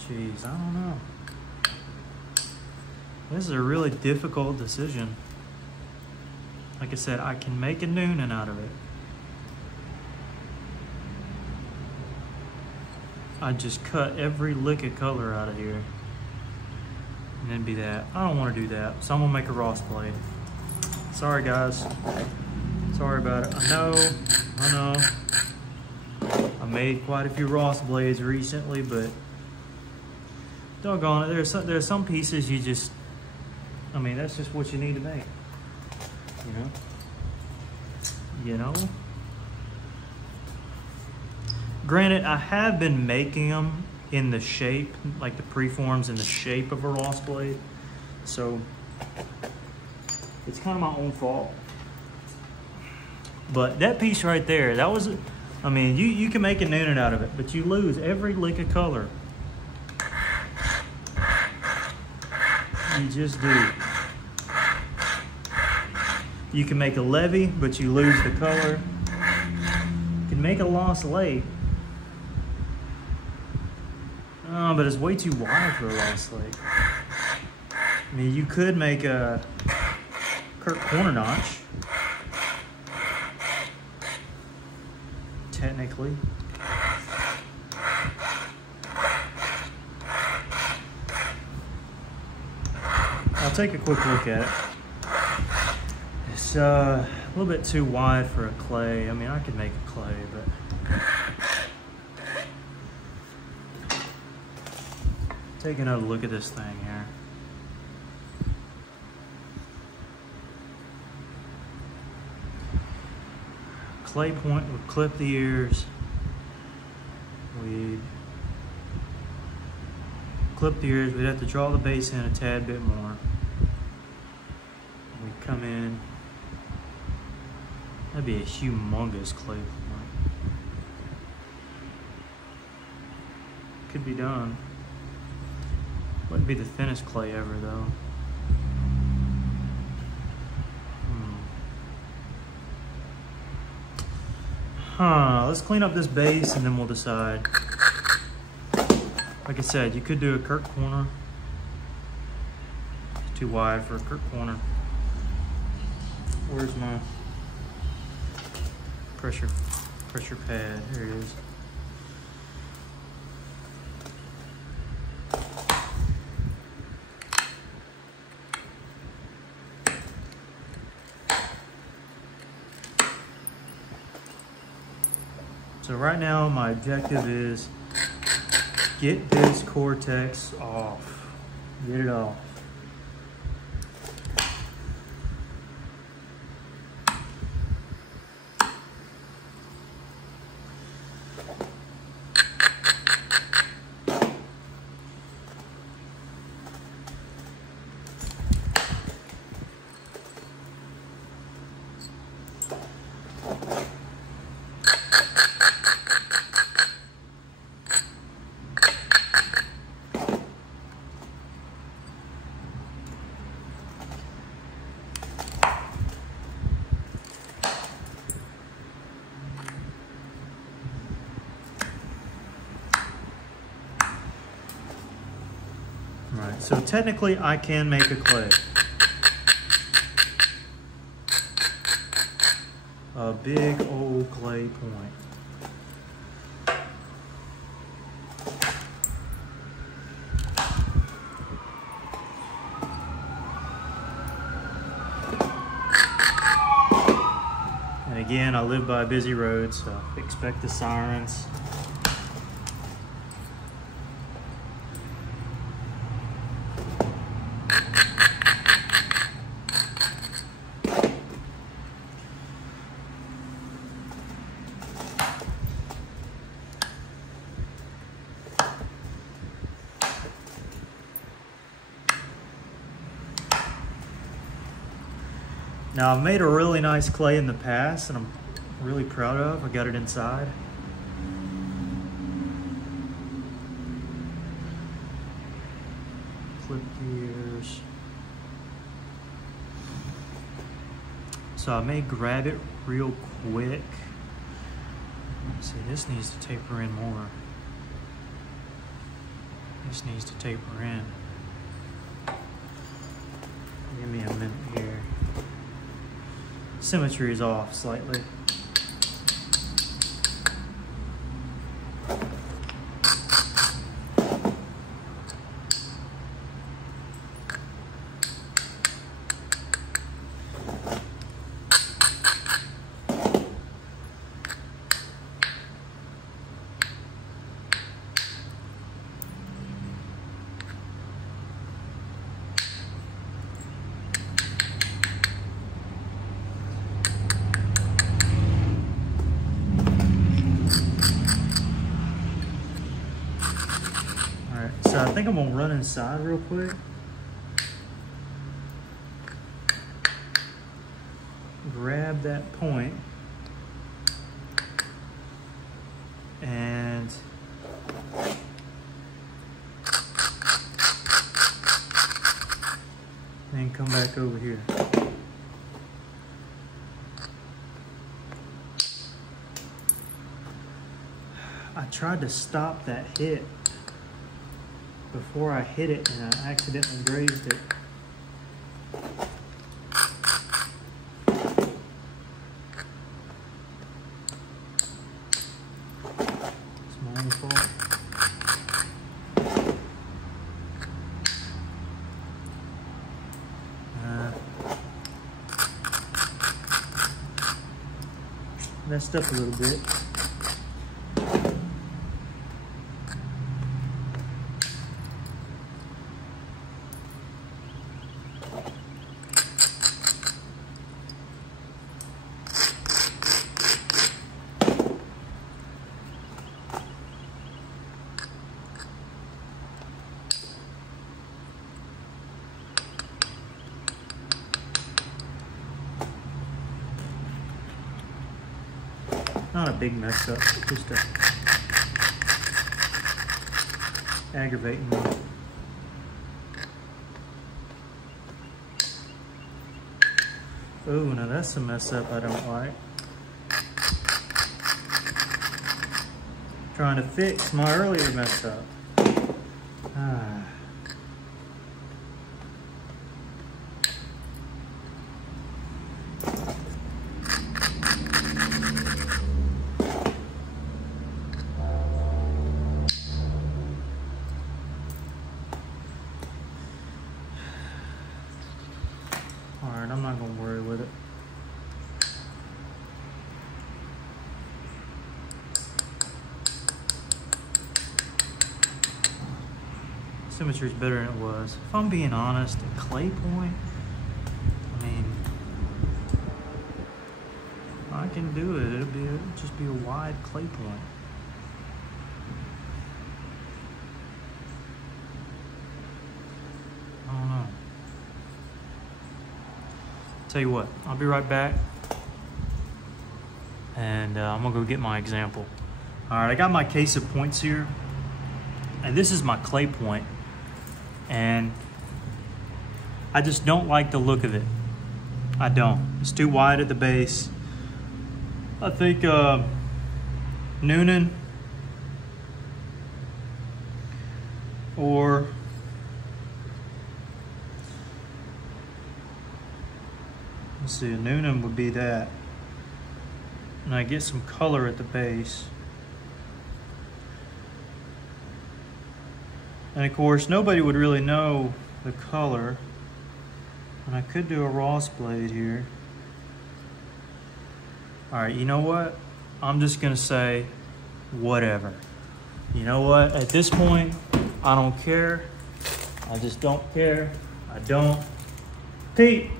Jeez, I don't know. This is a really difficult decision. Like I said, I can make a Newnan out of it. I just cut every lick of color out of here. And then be that. I don't want to do that, so I'm gonna make a Ross blade. Sorry guys. Sorry about it. I know. I made quite a few Ross blades recently, but doggone it, there's some pieces you just, I mean, that's just what you need to make. You know? Granted, I have been making them in the shape, like the preforms in the shape of a Ross blade. So it's kind of my own fault. But that piece right there, that was, I mean, you can make a Newnan out of it, but you lose every lick of color. You just do. You can make a levy, but you lose the color. You can make a lost lake. Oh, but it's way too wide for a lost lake. I mean, you could make a Kirk corner notch. Technically. I'll take a quick look at it. It's a little bit too wide for a clay. I mean, I could make a clay, but take another look at this thing here. Clay point would clip the ears. We'd clip the ears. We'd have to draw the base in a tad bit more. We'd come in. That'd be a humongous clay point. Could be done. Wouldn't be the thinnest clay ever though. Let's clean up this base and then we'll decide. Like I said, you could do a Kirk corner. It's too wide for a Kirk corner. Where's my pressure pad? Here it is. So right now my objective is get this cortex off. Get it off. Right, so technically I can make a clay. A big old clay point. Again, I live by a busy road, so expect the sirens. Now, I've made a really nice clay in the past and I'm really proud of. I got it inside. Clip gears. So I may grab it real quick. Let's see, this needs to taper in more. This needs to taper in. Give me a minute here. Symmetry is off slightly. So I think I'm gonna run inside real quick. Grab that point and then come back over here. I tried to stop that hit before I hit it and I accidentally grazed it. It's my own fault. Messed up a little bit. Not a big mess up, just a aggravating one. Oh, now that's a mess up I don't like. Trying to fix my earlier mess up. Alright, I'm not going to worry with it. Symmetry is better than it was. If I'm being honest, a clay point, I mean, I can do it. It'll just be a wide clay point. I don't know. Tell you what, I'll be right back, and I'm gonna go get my example. All right, I got my case of points here, and this is my clay point, and I just don't like the look of it. I don't. It's too wide at the base. I think Newnan or let's see, a Newnan would be that. And I get some color at the base. And of course, nobody would really know the color. And I could do a Ross blade here. All right, you know what? I'm just gonna say whatever. You know what? At this point, I don't care. I just don't care. I don't. Pete!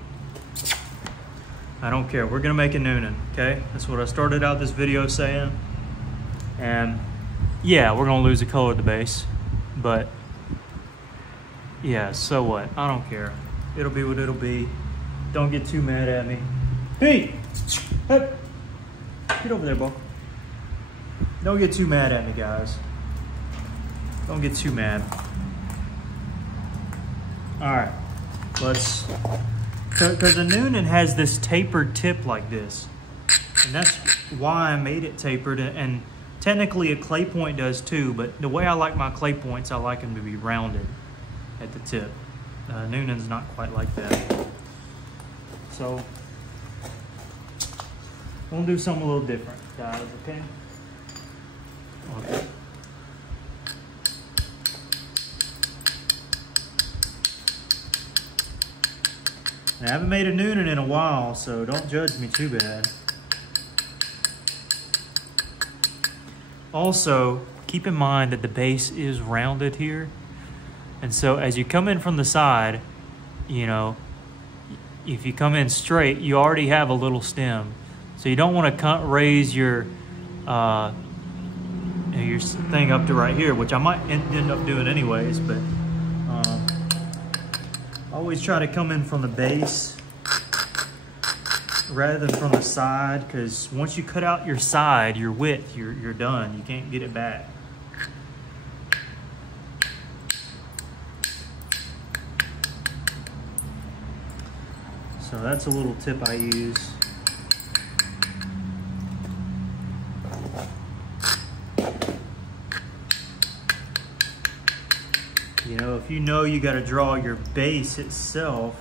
I don't care. We're gonna make a Newnan, okay? That's what I started out this video saying. And yeah, we're gonna lose the color of the base, but yeah, so what? I don't care. It'll be what it'll be. Don't get too mad at me. Pete! Hey! Get over there, Bo. Don't get too mad at me, guys. Don't get too mad. All right, let's, because the Newnan has this tapered tip like this. And that's why I made it tapered. And technically a clay point does too, but the way I like my clay points, I like them to be rounded at the tip. Newnan's not quite like that. So, we'll do something a little different, guys, okay? Okay. I haven't made a Newnan in a while, so don't judge me too bad. Also, keep in mind that the base is rounded here. And so as you come in from the side, you know, if you come in straight, you already have a little stem. So you don't want to raise your thing up to right here, which I might end up doing anyways, but always try to come in from the base rather than from the side, because once you cut out your side, your width, you're done. You can't get it back. So that's a little tip I use. You know you got to draw your base itself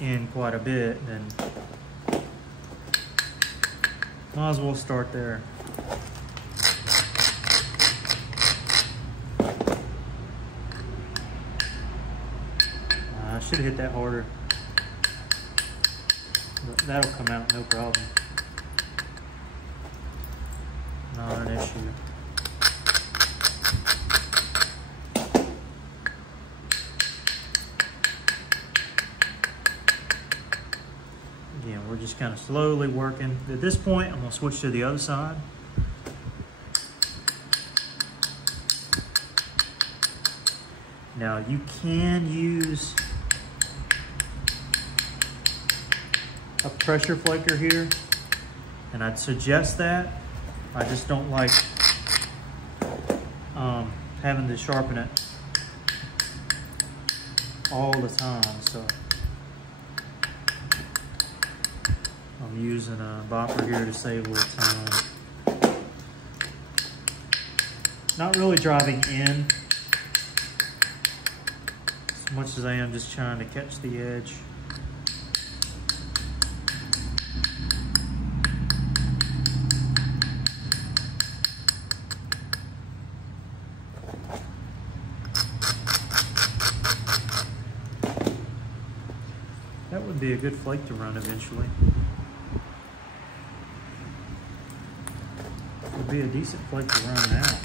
in quite a bit, then might as well start there. I should have hit that harder. But that'll come out no problem. Not an issue. Again, we're just kind of slowly working. At this point, I'm going to switch to the other side. Now, you can use a pressure flaker here, and I'd suggest that. I just don't like having to sharpen it all the time, so I'm using a bopper here to save a little time. Not really driving in as much as I am just trying to catch the edge. That would be a good flake to run eventually. Would be a decent flake to run now.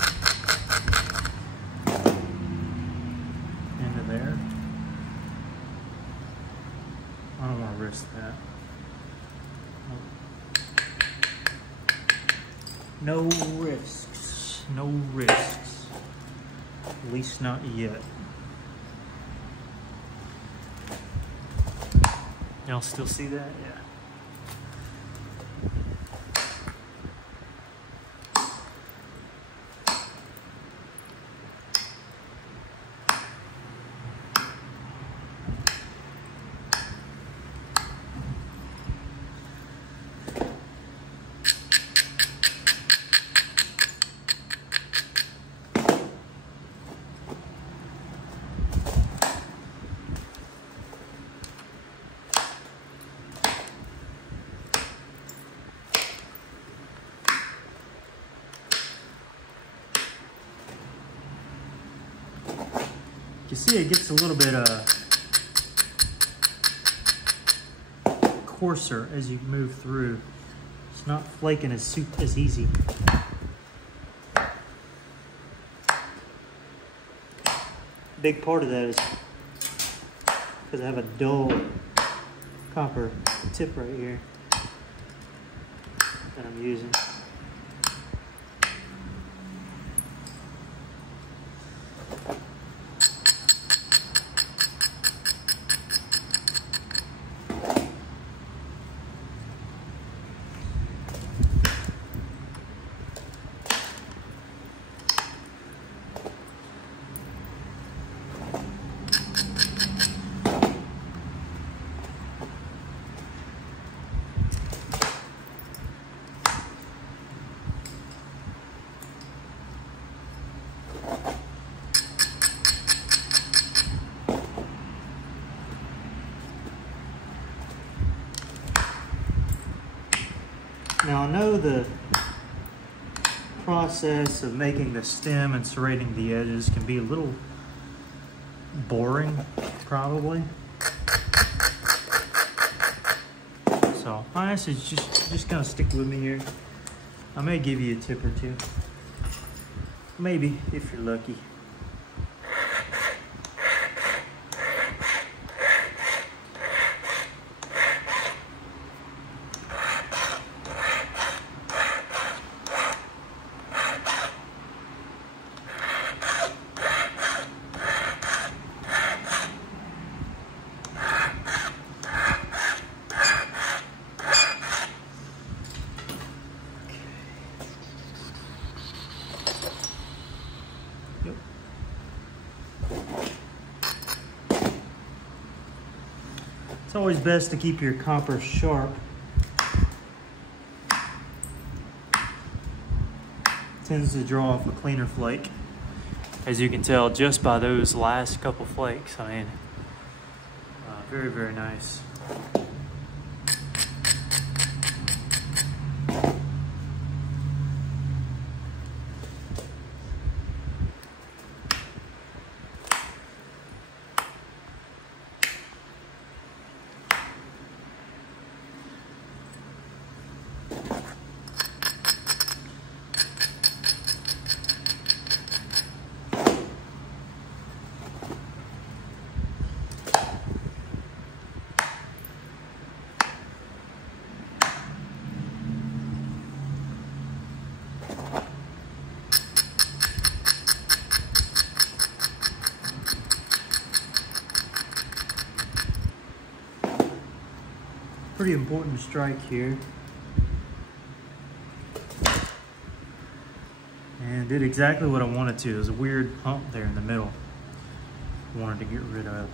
Into there. I don't want to risk that. No risks. No risks. At least not yet. Y'all still see that? Yeah. You see it gets a little bit coarser as you move through. It's not flaking as easy. Big part of that is because I have a dull copper tip right here that I'm using. Now I know the process of making the stem and serrating the edges can be a little boring, probably. So I actually just kind of stick with me here. I may give you a tip or two. Maybe, if you're lucky. It's always best to keep your copper sharp. It tends to draw off a cleaner flake. As you can tell just by those last couple flakes, I mean, very, very nice. Pretty important strike here. And did exactly what I wanted to. There's a weird hump there in the middle. I wanted to get rid of.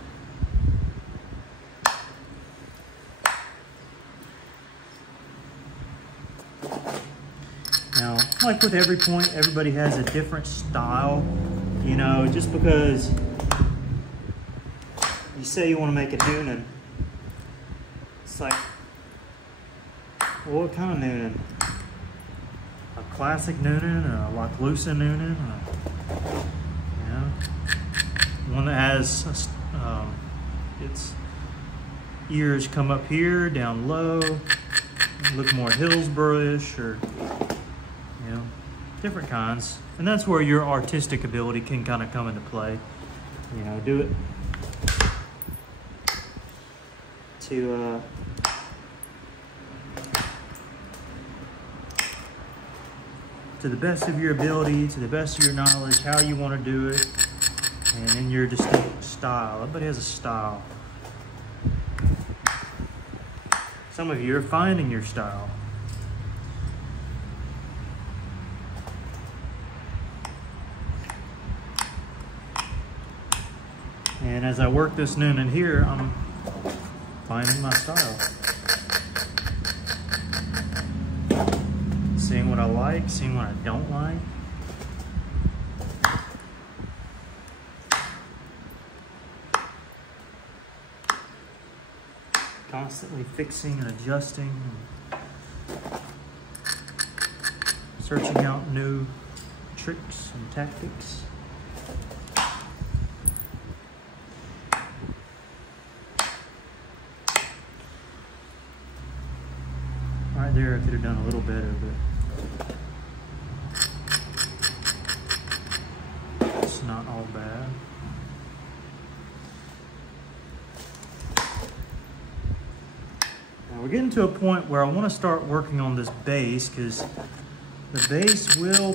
Now, like with every point, everybody has a different style. You know, just because you say you want to make a Newnan, it's like, well, what kind of Newnan? A classic Newnan, a Loclusa Newnan, you know, one that has its ears come up here, down low, look more Hillsborough-ish, or you know, different kinds. And that's where your artistic ability can kind of come into play. You know, do it to the best of your ability, to the best of your knowledge, how you want to do it, and in your distinct style. Everybody has a style. Some of you are finding your style. And as I work this Newnan here, I'm finding my style. Seeing what I like, seeing what I don't like. Constantly fixing and adjusting, and searching out new tricks and tactics. Right there, Could have done a little better, but it's not all bad. Now we're getting to a point where I want to start working on this base, because the base will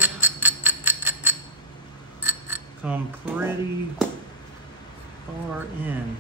come pretty far in.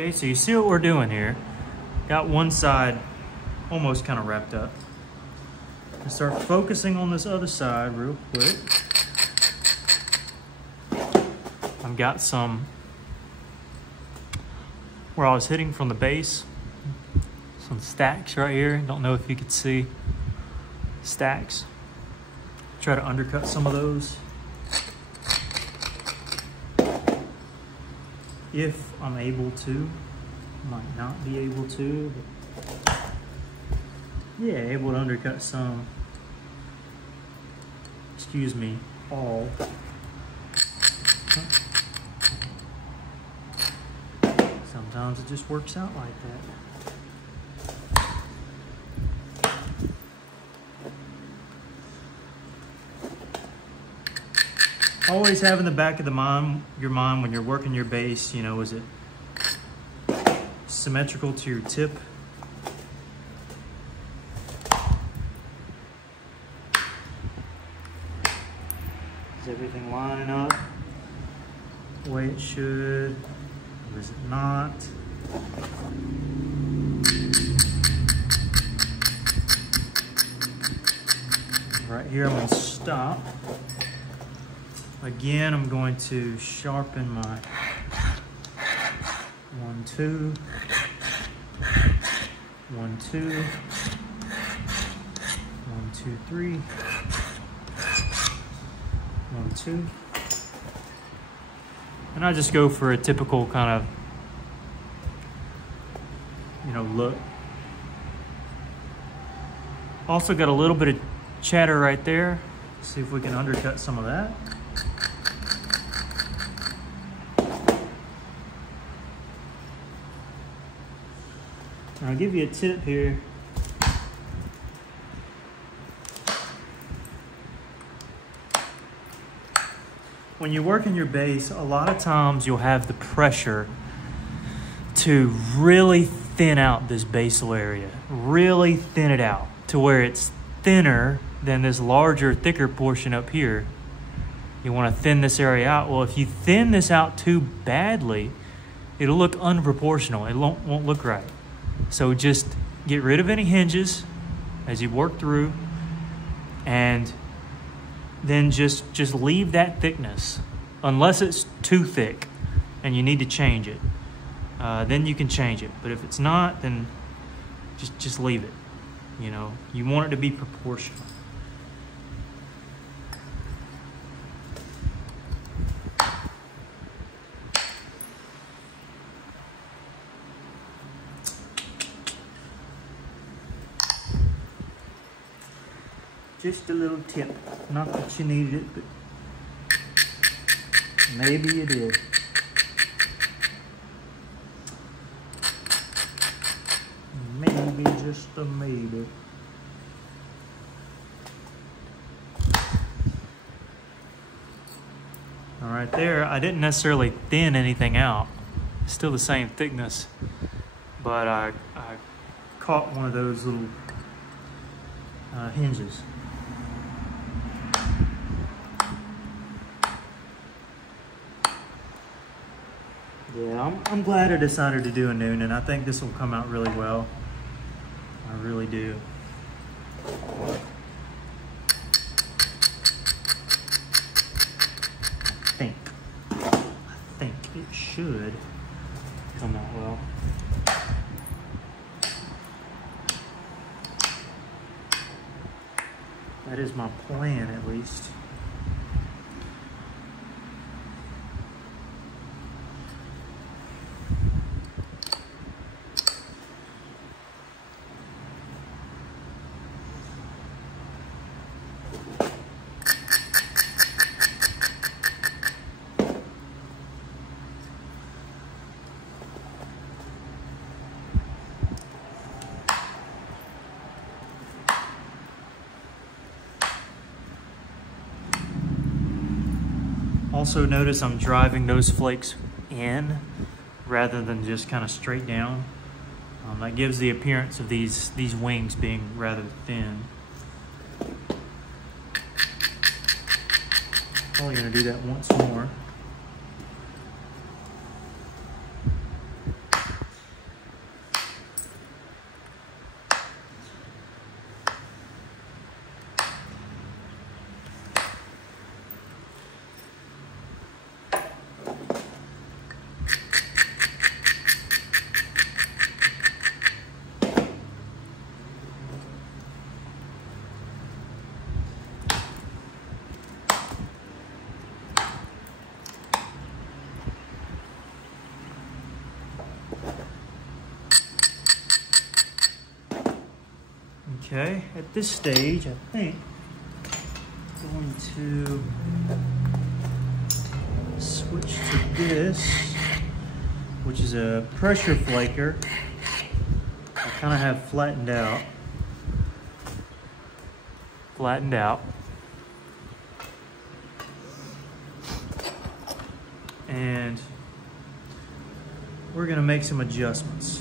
Okay, so you see what we're doing here. Got one side almost kind of wrapped up. And start focusing on this other side real quick. I've got some where I was hitting from the base. Some stacks right here. Don't know if you could see stacks. Try to undercut some of those. If I'm able to, might not be able to, but yeah, able to undercut some, excuse me, all. Sometimes it just works out like that. Always have in the back of your mind when you're working your base, you know, is it symmetrical to your tip? Is everything lining up the way it should, or is it not? Right here, I'm gonna stop. Again, I'm going to sharpen my 1, 2, 1, 2, 1, 2, 3, 1, 2. And I just go for a typical kind of, you know, look. Also got a little bit of chatter right there. See if we can undercut some of that. I'll give you a tip here. When you're working your base, a lot of times you'll have the pressure to really thin out this basal area. Really thin it out to where it's thinner than this larger, thicker portion up here. You want to thin this area out. Well, if you thin this out too badly, it'll look unproportional. It won't look right. So just get rid of any hinges as you work through, and then just leave that thickness. Unless it's too thick and you need to change it, then you can change it. But if it's not, then just leave it. You know, you want it to be proportional. Just a little tip. Not that you needed it, but maybe you did. Maybe, just a maybe. All right, there, I didn't necessarily thin anything out. It's still the same thickness, but I caught one of those little hinges. Yeah, I'm glad I decided to do a Newnan. I think this will come out really well. I really do. I think it should come out well. That is my plan, at least. Also notice I'm driving those flakes in rather than just kind of straight down. That gives the appearance of these wings being rather thin. Probably gonna do that once more. Okay, at this stage, I think I'm going to switch to this, which is a pressure flaker. I kind of have flattened out. And we're gonna make some adjustments.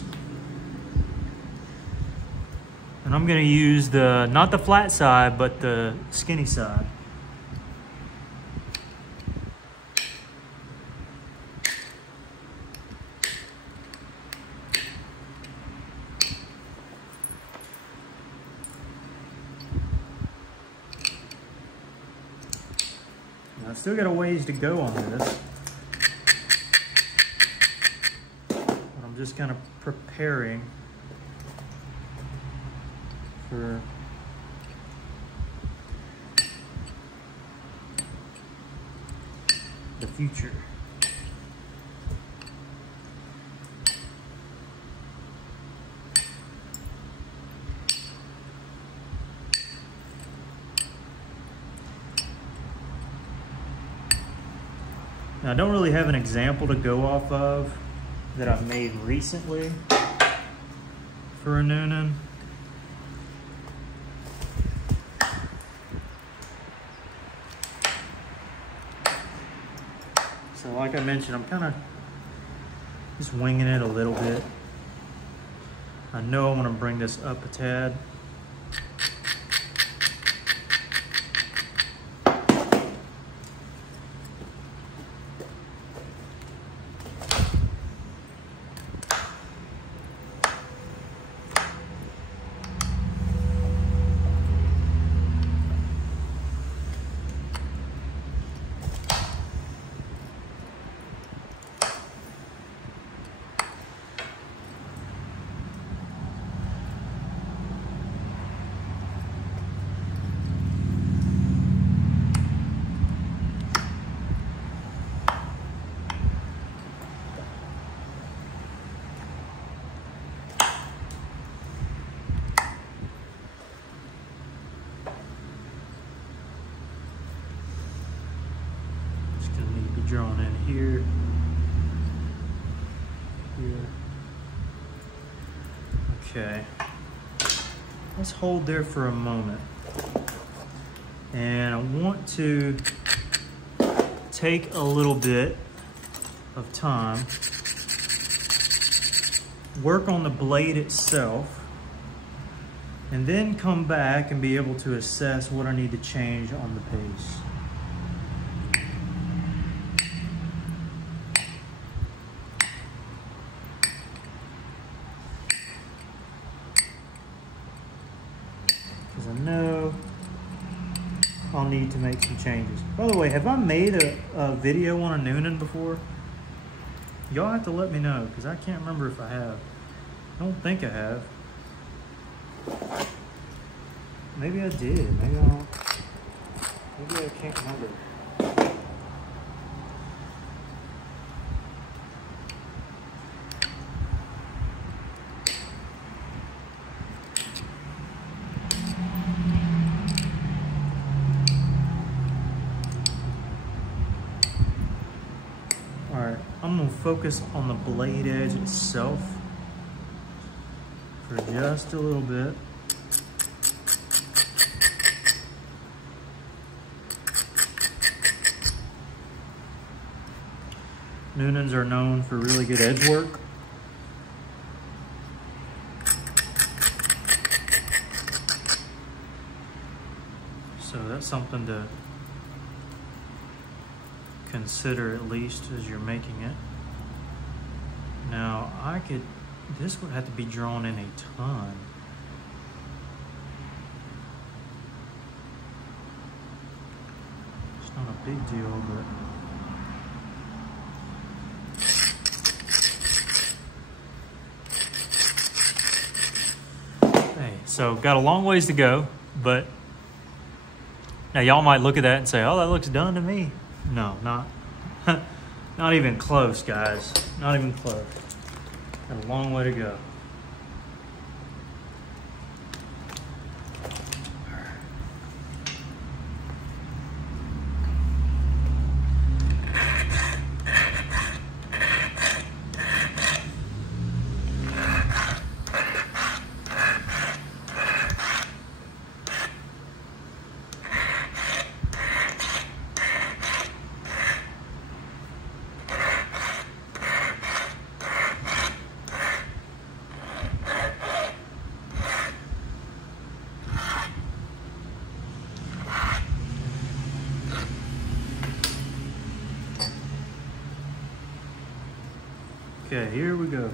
And I'm gonna use not the flat side, but the skinny side. Now, I've still got a ways to go on this. But I'm just kind of preparing for the future. Now, I don't really have an example to go off of that I've made recently for a Newnan. So like I mentioned, I'm kind of just winging it a little bit. I know I want to bring this up a tad. Drawn in here, Okay, let's hold there for a moment. And I want to take a little bit of time, work on the blade itself, and then come back and be able to assess what I need to change on the pace. Because I know I'll need to make some changes. By the way, have I made a video on a Newnan before? Y'all have to let me know, because I can't remember if I have. I don't think I have. Maybe I did, maybe I don't. can't remember. All right, I'm gonna focus on the blade edge itself for just a little bit. Newnans are known for really good edge work. So that's something to consider at least as you're making it. Now this would have to be drawn in a ton. It's not a big deal, but so got a long ways to go, but now y'all might look at that and say, oh, that looks done to me. No, not even close, guys. Not even close. Got a long way to go. Okay, here we go.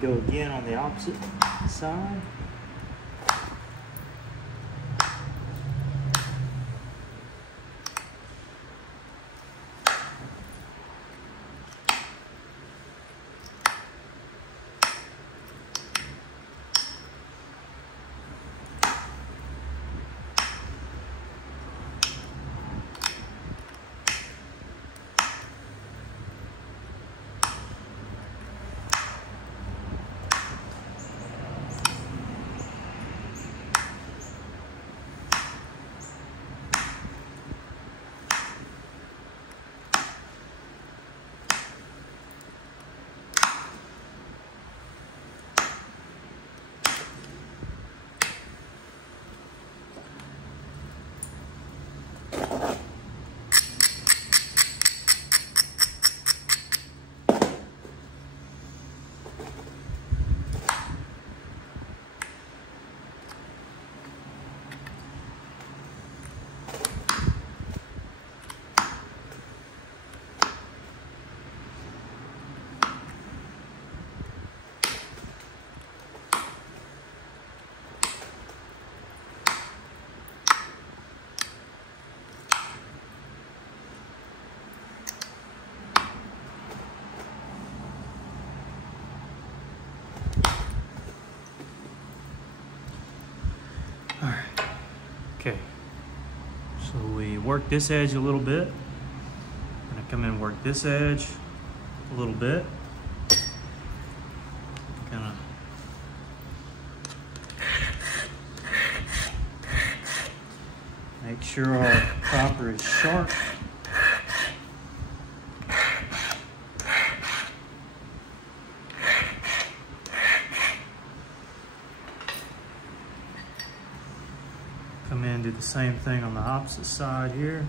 Go again on the opposite side. Okay, so we work this edge a little bit. I'm gonna come in and work this edge a little bit. Gonna make sure our copper is sharp. Come in and do the same thing on the opposite side here.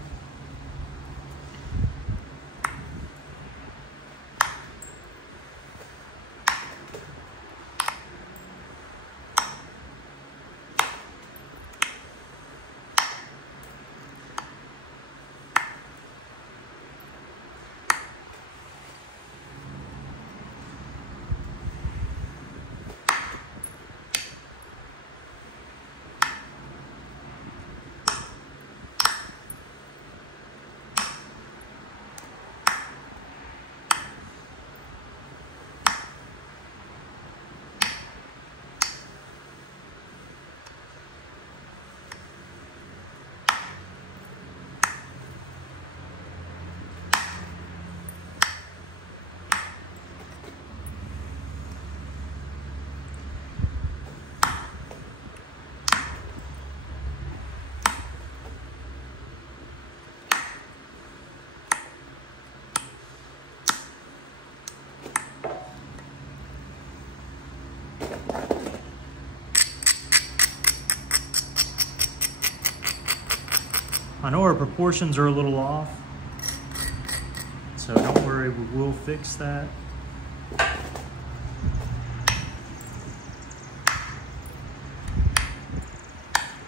I know our proportions are a little off, so don't worry, we will fix that.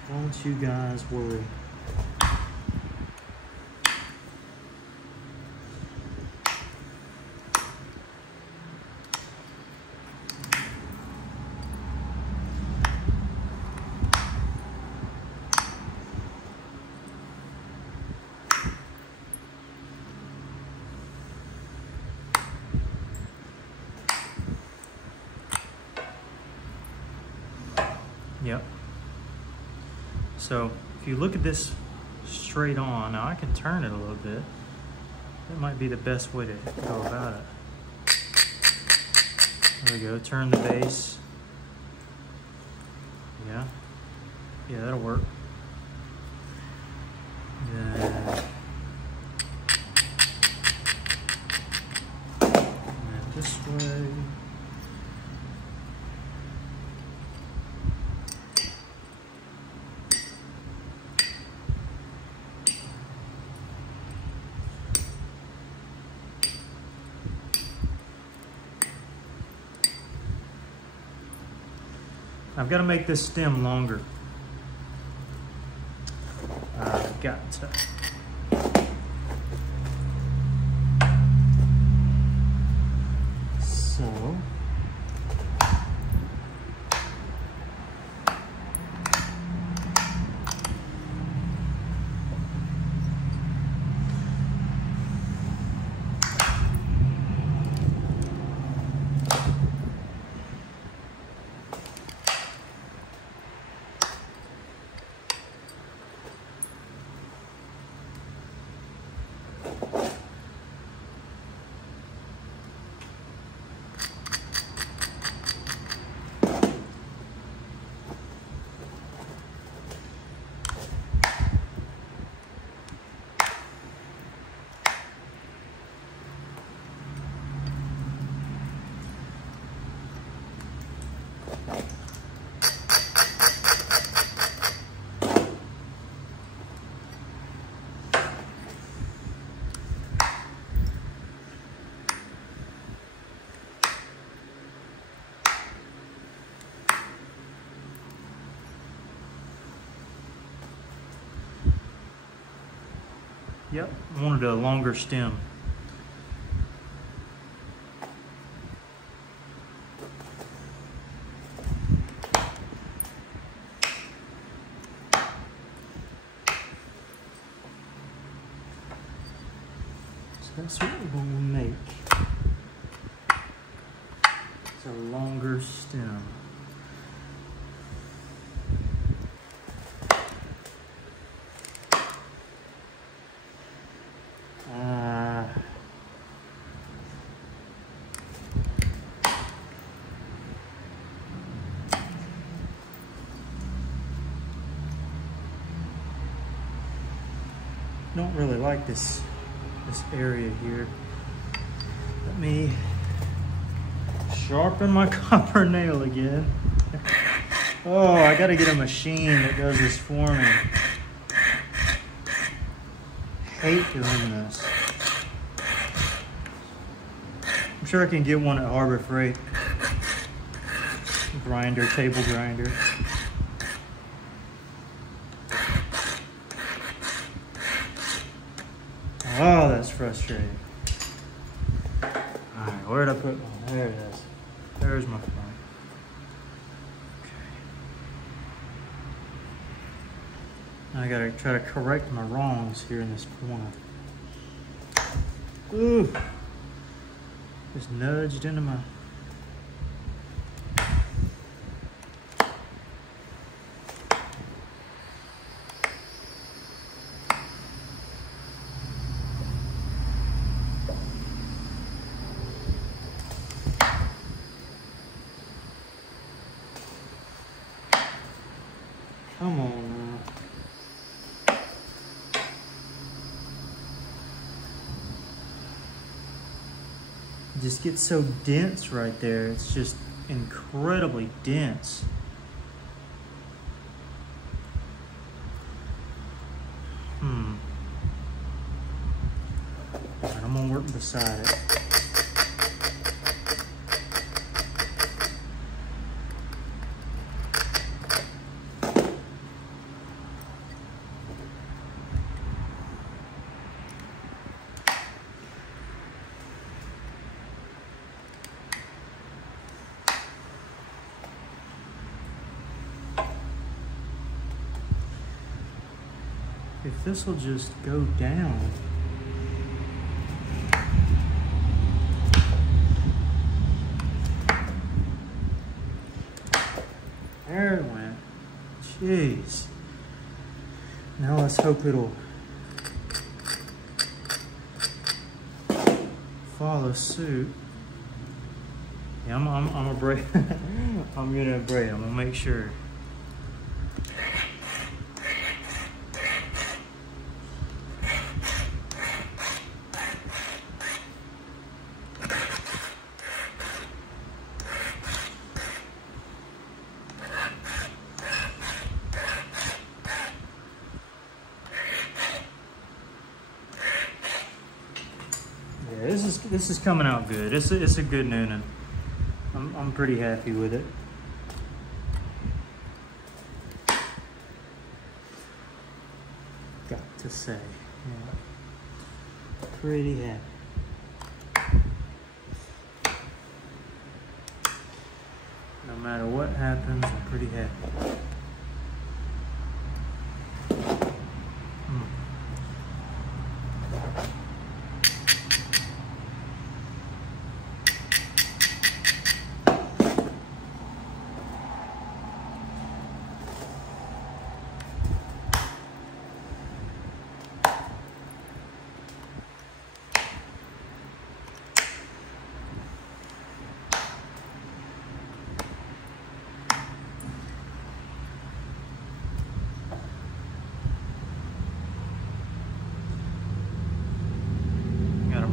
Don't you guys worry. Yep. So if you look at this straight on, now I can turn it a little bit. That might be the best way to go about it. There we go, turn the base. Yeah, that'll work. Then this way. I've got to make this stem longer. I've got to. So. Yep, I wanted a longer stem. So that's what we're going to make. It's a longer stem. don't really like this area here. Let me sharpen my copper nail again. Oh, I gotta get a machine that does this for me. Hate doing this. I'm sure I can get one at Harbor Freight. Grinder, table grinder. Oh, that's frustrating. Alright, where'd I put my, there it is. There's my front. Okay. I gotta try to correct my wrongs here in this corner. Ooh. Just nudged into my... Come on now. It just gets so dense right there. It's just incredibly dense. All right, I'm gonna work beside it. If this will just go down. There it went. Jeez. Now let's hope it'll follow suit. Yeah, I'm gonna braid. I'm gonna braid. I'm gonna make sure. This is coming out good. It's a good Newnan. I'm pretty happy with it. Got to say, yeah. Pretty happy. No matter what happens, I'm pretty happy.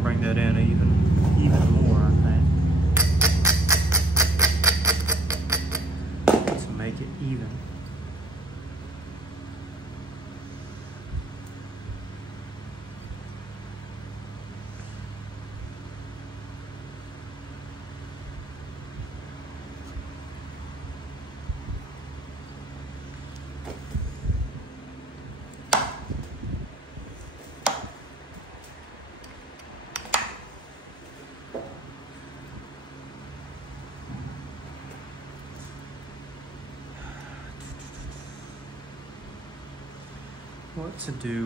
Bring that in even more, I think, to make it even.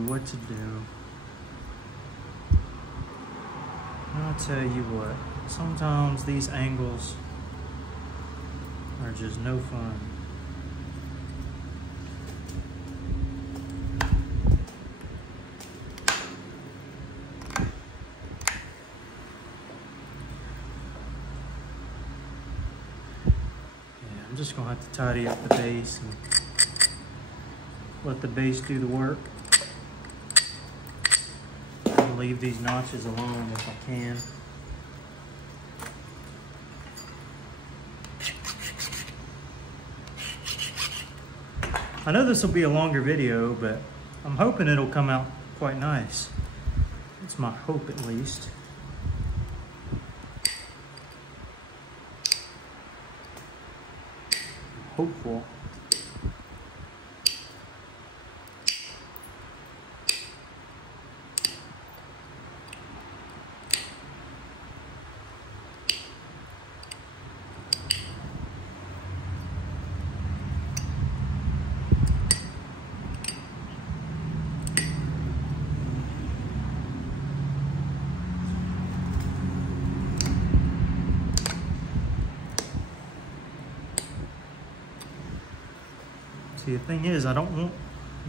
What to do. I'll tell you what, sometimes these angles are just no fun. Yeah, I'm just gonna have to tidy up the base and let the base do the work. to leave these notches alone if I can. I know this will be a longer video, but I'm hoping it'll come out quite nice. It's my hope, at least. Hopeful. See, the thing is, I don't want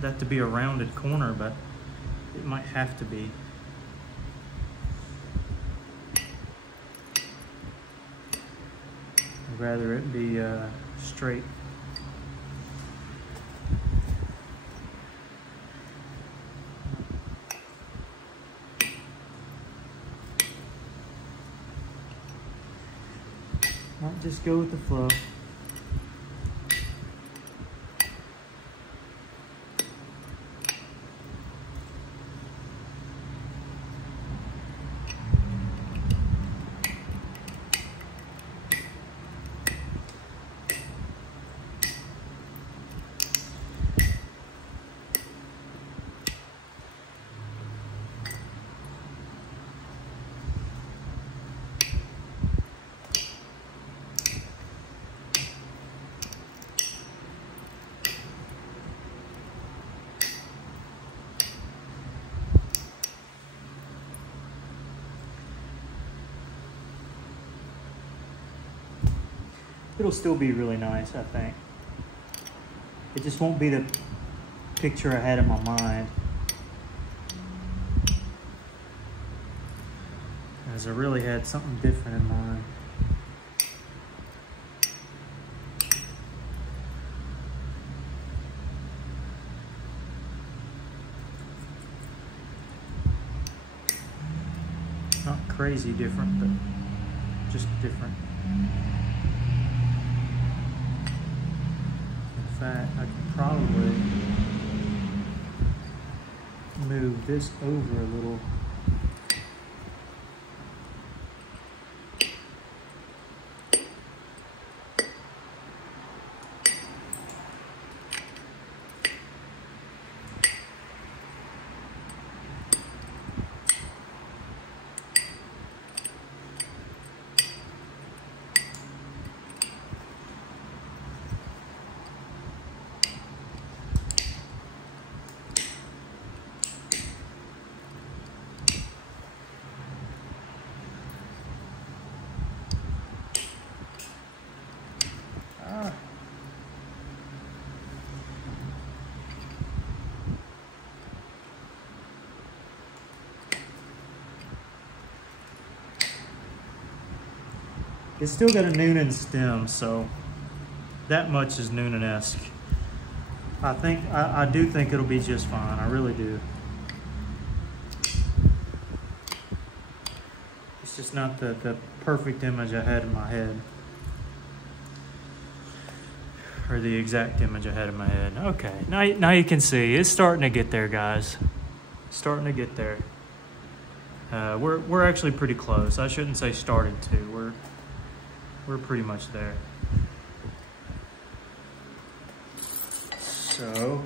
that to be a rounded corner, but it might have to be. I'd rather it be straight. Might just go with the flow. It'll still be really nice, I think. It just won't be the picture I had in my mind, as I really had something different in mind. Not crazy different, but just different. In fact, I could probably move this over a little. It's still got a Newnan stem, so that much is Newnan-esque. I do think it'll be just fine. I really do. It's just not the perfect image I had in my head. Or the exact image I had in my head. Okay, now you can see it's starting to get there, guys. Starting to get there. We're actually pretty close. I shouldn't say started to. We're pretty much there. So,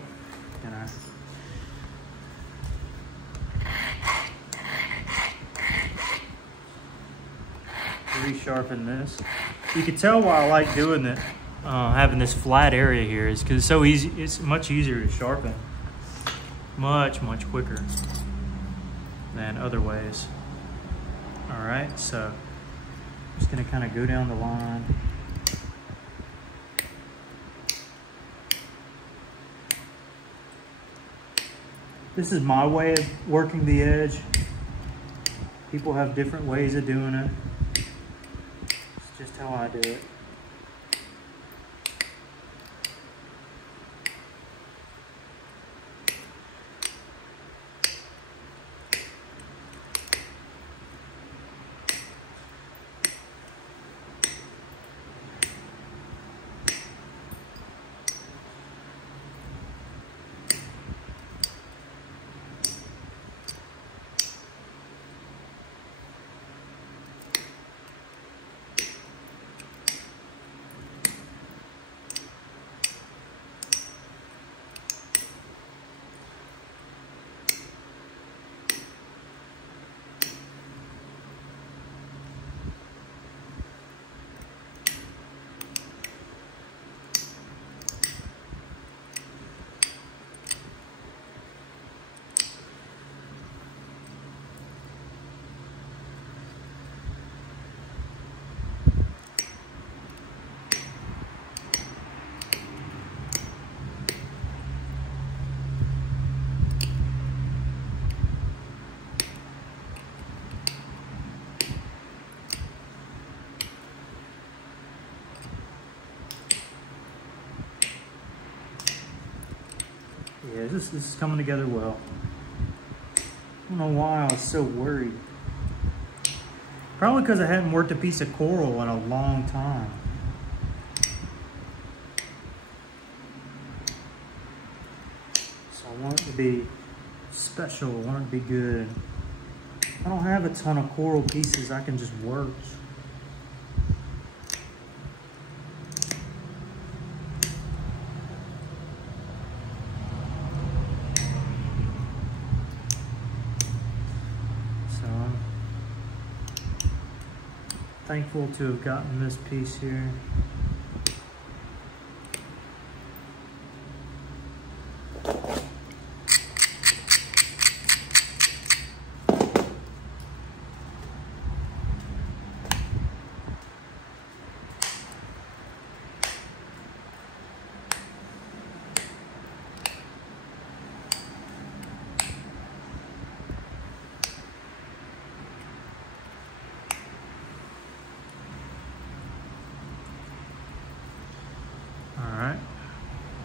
can I resharpen this? You can tell why I like doing it, having this flat area here, is because it's so easy. It's much easier to sharpen, much quicker than other ways. All right, so I'm just gonna kind of go down the line. This is my way of working the edge. People have different ways of doing it. It's just how I do it. this is coming together well. I don't know why I was so worried. Probably because I hadn't worked a piece of coral in a long time. So I want it to be special, I want it to be good. I don't have a ton of coral pieces I can just work. Thankful to have gotten this piece here.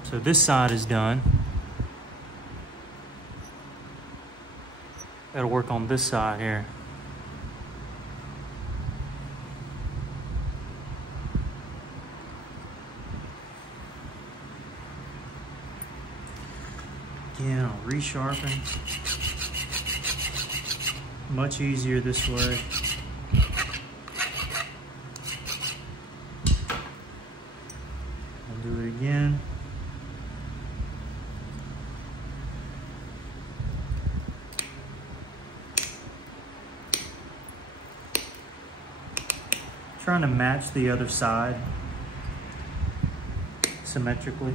So this side is done. Gotta work on this side here. Again, I'll resharpen. Much easier this way. I'll do it again. Trying to match the other side symmetrically.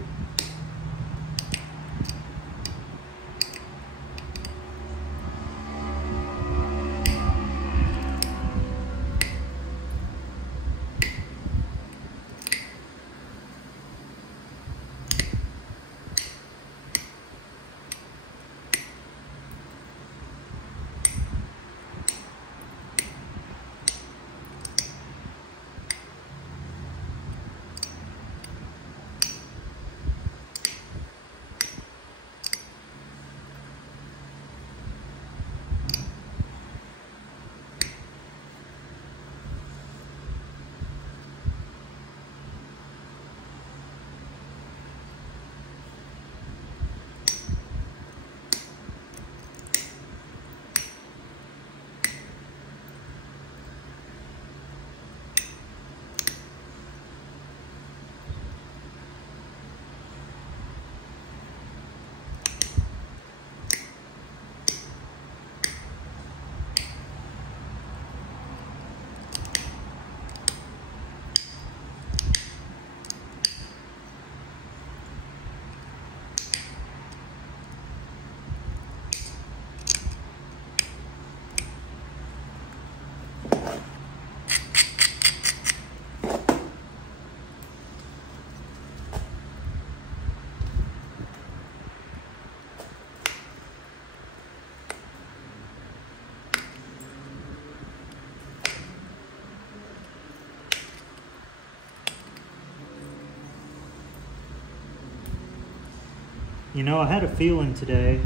You know, I had a feeling today.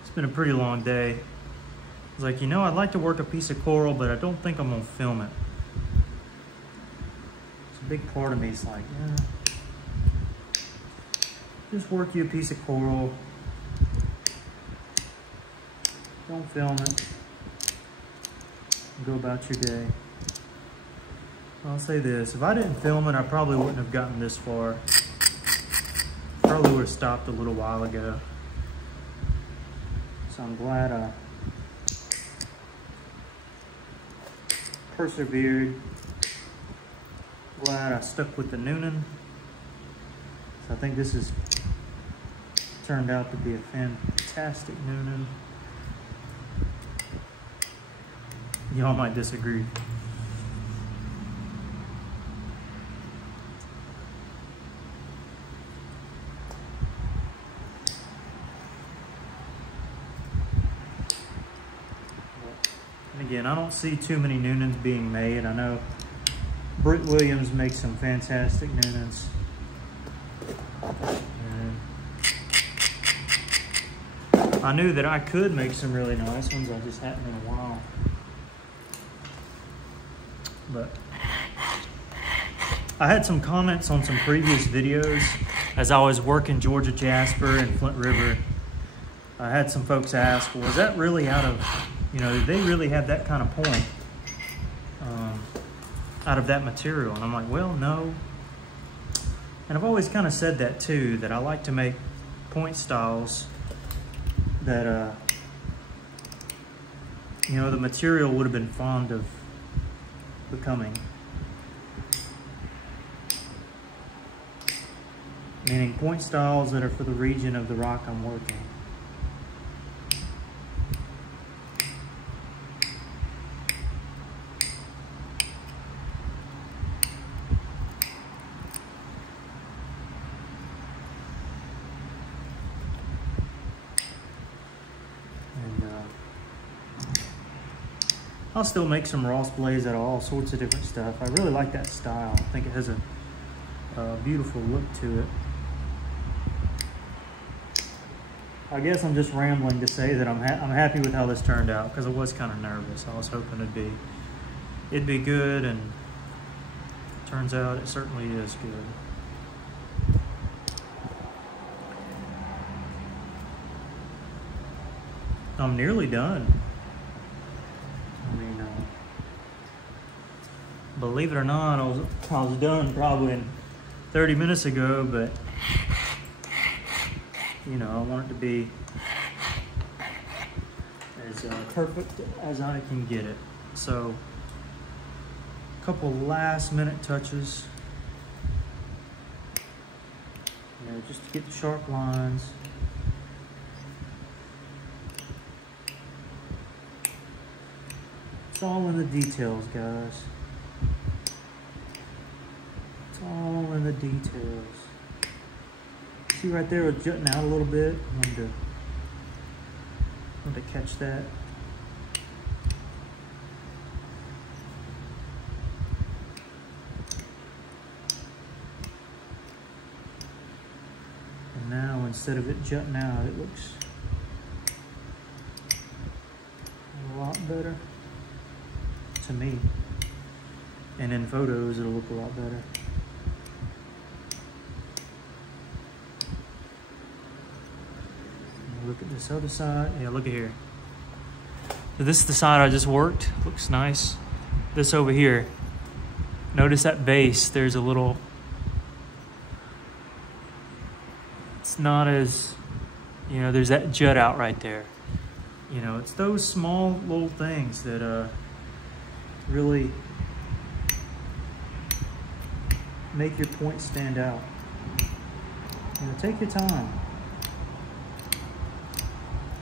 It's been a pretty long day. I was like, you know, I'd like to work a piece of coral, but I don't think I'm gonna film it. It's a big part of me is like, yeah, just work you a piece of coral. Don't film it. Go about your day. I'll say this, if I didn't film it, I probably wouldn't have gotten this far. Probably would have stopped a little while ago. So I'm glad I persevered. Glad I stuck with the Newnan. So I think this has turned out to be a fantastic Newnan. Y'all might disagree. Again, I don't see too many Newnans being made. I know Britt Williams makes some fantastic Newnans. And I knew that I could make some really nice ones. I just hadn't in a while. But I had some comments on some previous videos as I was working Georgia Jasper and Flint River. I had some folks ask, well, is that really out of, you know, do they really have that kind of point out of that material? And I'm like, well, no. And I've always kind of said that too, that I like to make point styles that, you know, the material would have been fond of becoming. Meaning point styles that are for the region of the rock I'm working. I'll still make some Ross blades out of all sorts of different stuff. I really like that style. I think it has a beautiful look to it. I guess I'm just rambling to say that I'm happy with how this turned out, because I was kind of nervous. I was hoping it'd be good, and turns out it certainly is good. I'm nearly done. I mean, believe it or not, I was done probably 30 minutes ago, but you know, I want it to be as perfect as I can get it. So, a couple last minute touches, you know, just to get the sharp lines. It's all in the details, guys. It's all in the details. See right there, it's jutting out a little bit. I wanted to catch that. And now, instead of it jutting out, it looks a lot better to me. And in photos, it'll look a lot better. Look at this other side. Yeah, look at here. So this is the side I just worked. Looks nice. This over here. Notice that base. There's a little... It's not as... You know, there's that jut out right there. You know, it's those small little things that really make your point stand out. You know, take your time.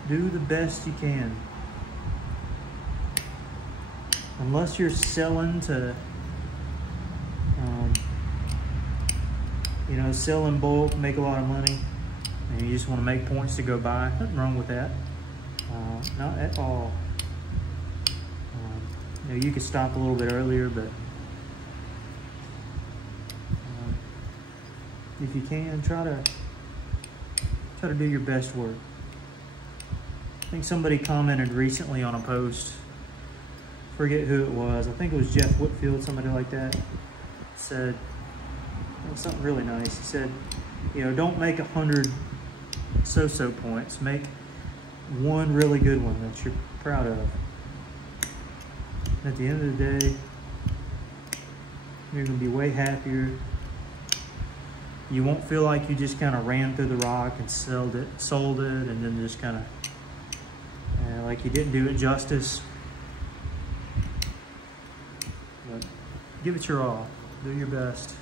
Do the best you can. Unless you're selling to, you know, sell in bulk, make a lot of money, and you just want to make points to go by. Nothing wrong with that. Not at all. You know, you could stop a little bit earlier, but if you can, try to do your best work. I think somebody commented recently on a post, forget who it was, I think it was Jeff Whitfield, somebody like that, said something really nice. He said, you know, don't make 100 so-so points, make one really good one that you're proud of. And at the end of the day, you're gonna be way happier. You won't feel like you just kind of ran through the rock and sold it, and then just kind of like you didn't do it justice. But give it your all. Do your best.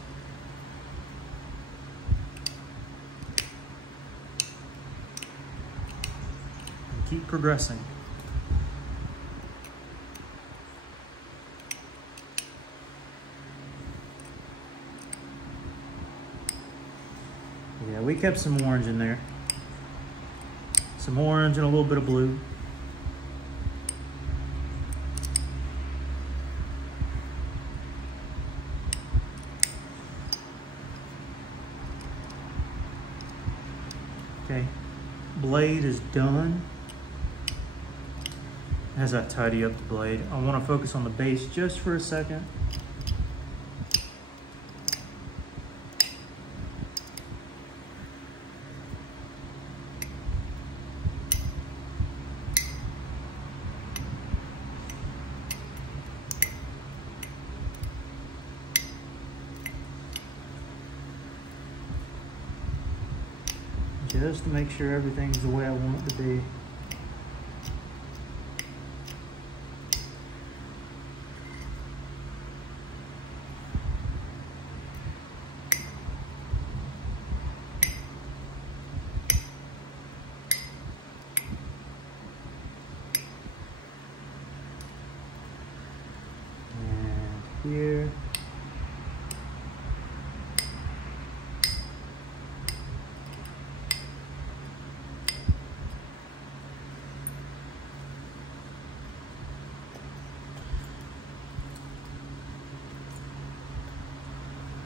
And keep progressing. Yeah, we kept some orange in there. Some orange and a little bit of blue. Okay, blade blade is done. As I tidy up the blade, I want to focus on the base just for a second. Just to make sure everything's the way I want it to be. And here.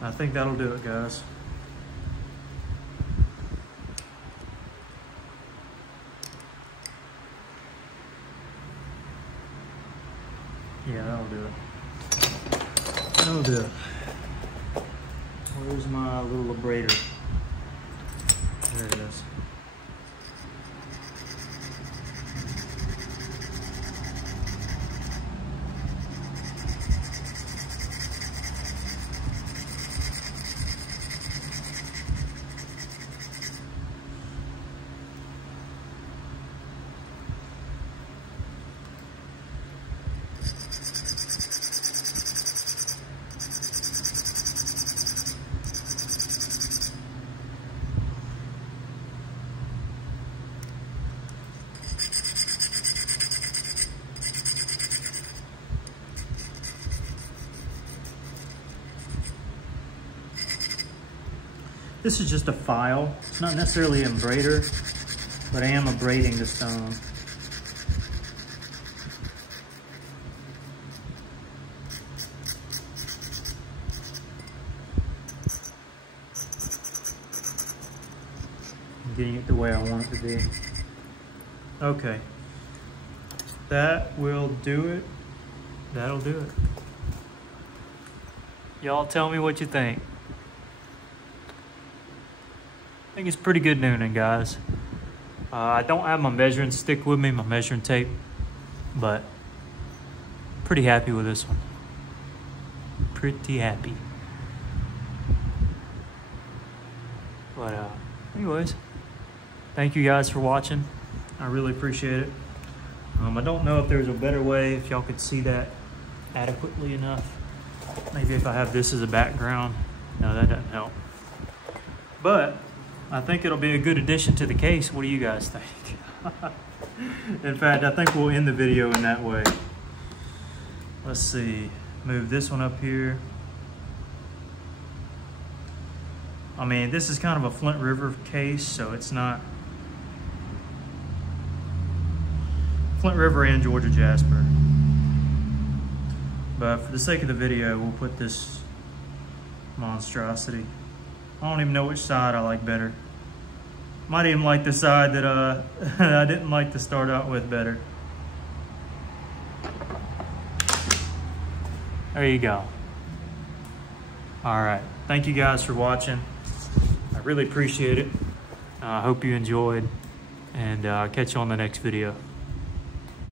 I think that'll do it, guys. Yeah, that'll do it. That'll do it. Where's my little abrader? There it is. This is just a file. It's not necessarily an embrader, but I am abrading the stone. I'm getting it the way I want it to be. Okay. That will do it. That'll do it. Y'all tell me what you think. I think it's pretty good Newnan, guys. I don't have my measuring stick with me, my measuring tape, but pretty happy with this one. Pretty happy. But anyways, thank you guys for watching. I really appreciate it. I don't know if there's a better way, if y'all could see that adequately enough. Maybe if I have this as a background. No, that doesn't help. But I think it'll be a good addition to the case. What do you guys think? In fact, I think we'll end the video in that way. Let's see, move this one up here. I mean, this is kind of a Flint River case, so it's not Flint River and Georgia Jasper. But for the sake of the video, we'll put this monstrosity. I don't even know which side I like better. Might even like the side that I didn't like to start out with better. There you go. All right, thank you guys for watching. I really appreciate it. I hope you enjoyed, and I'll catch you on the next video.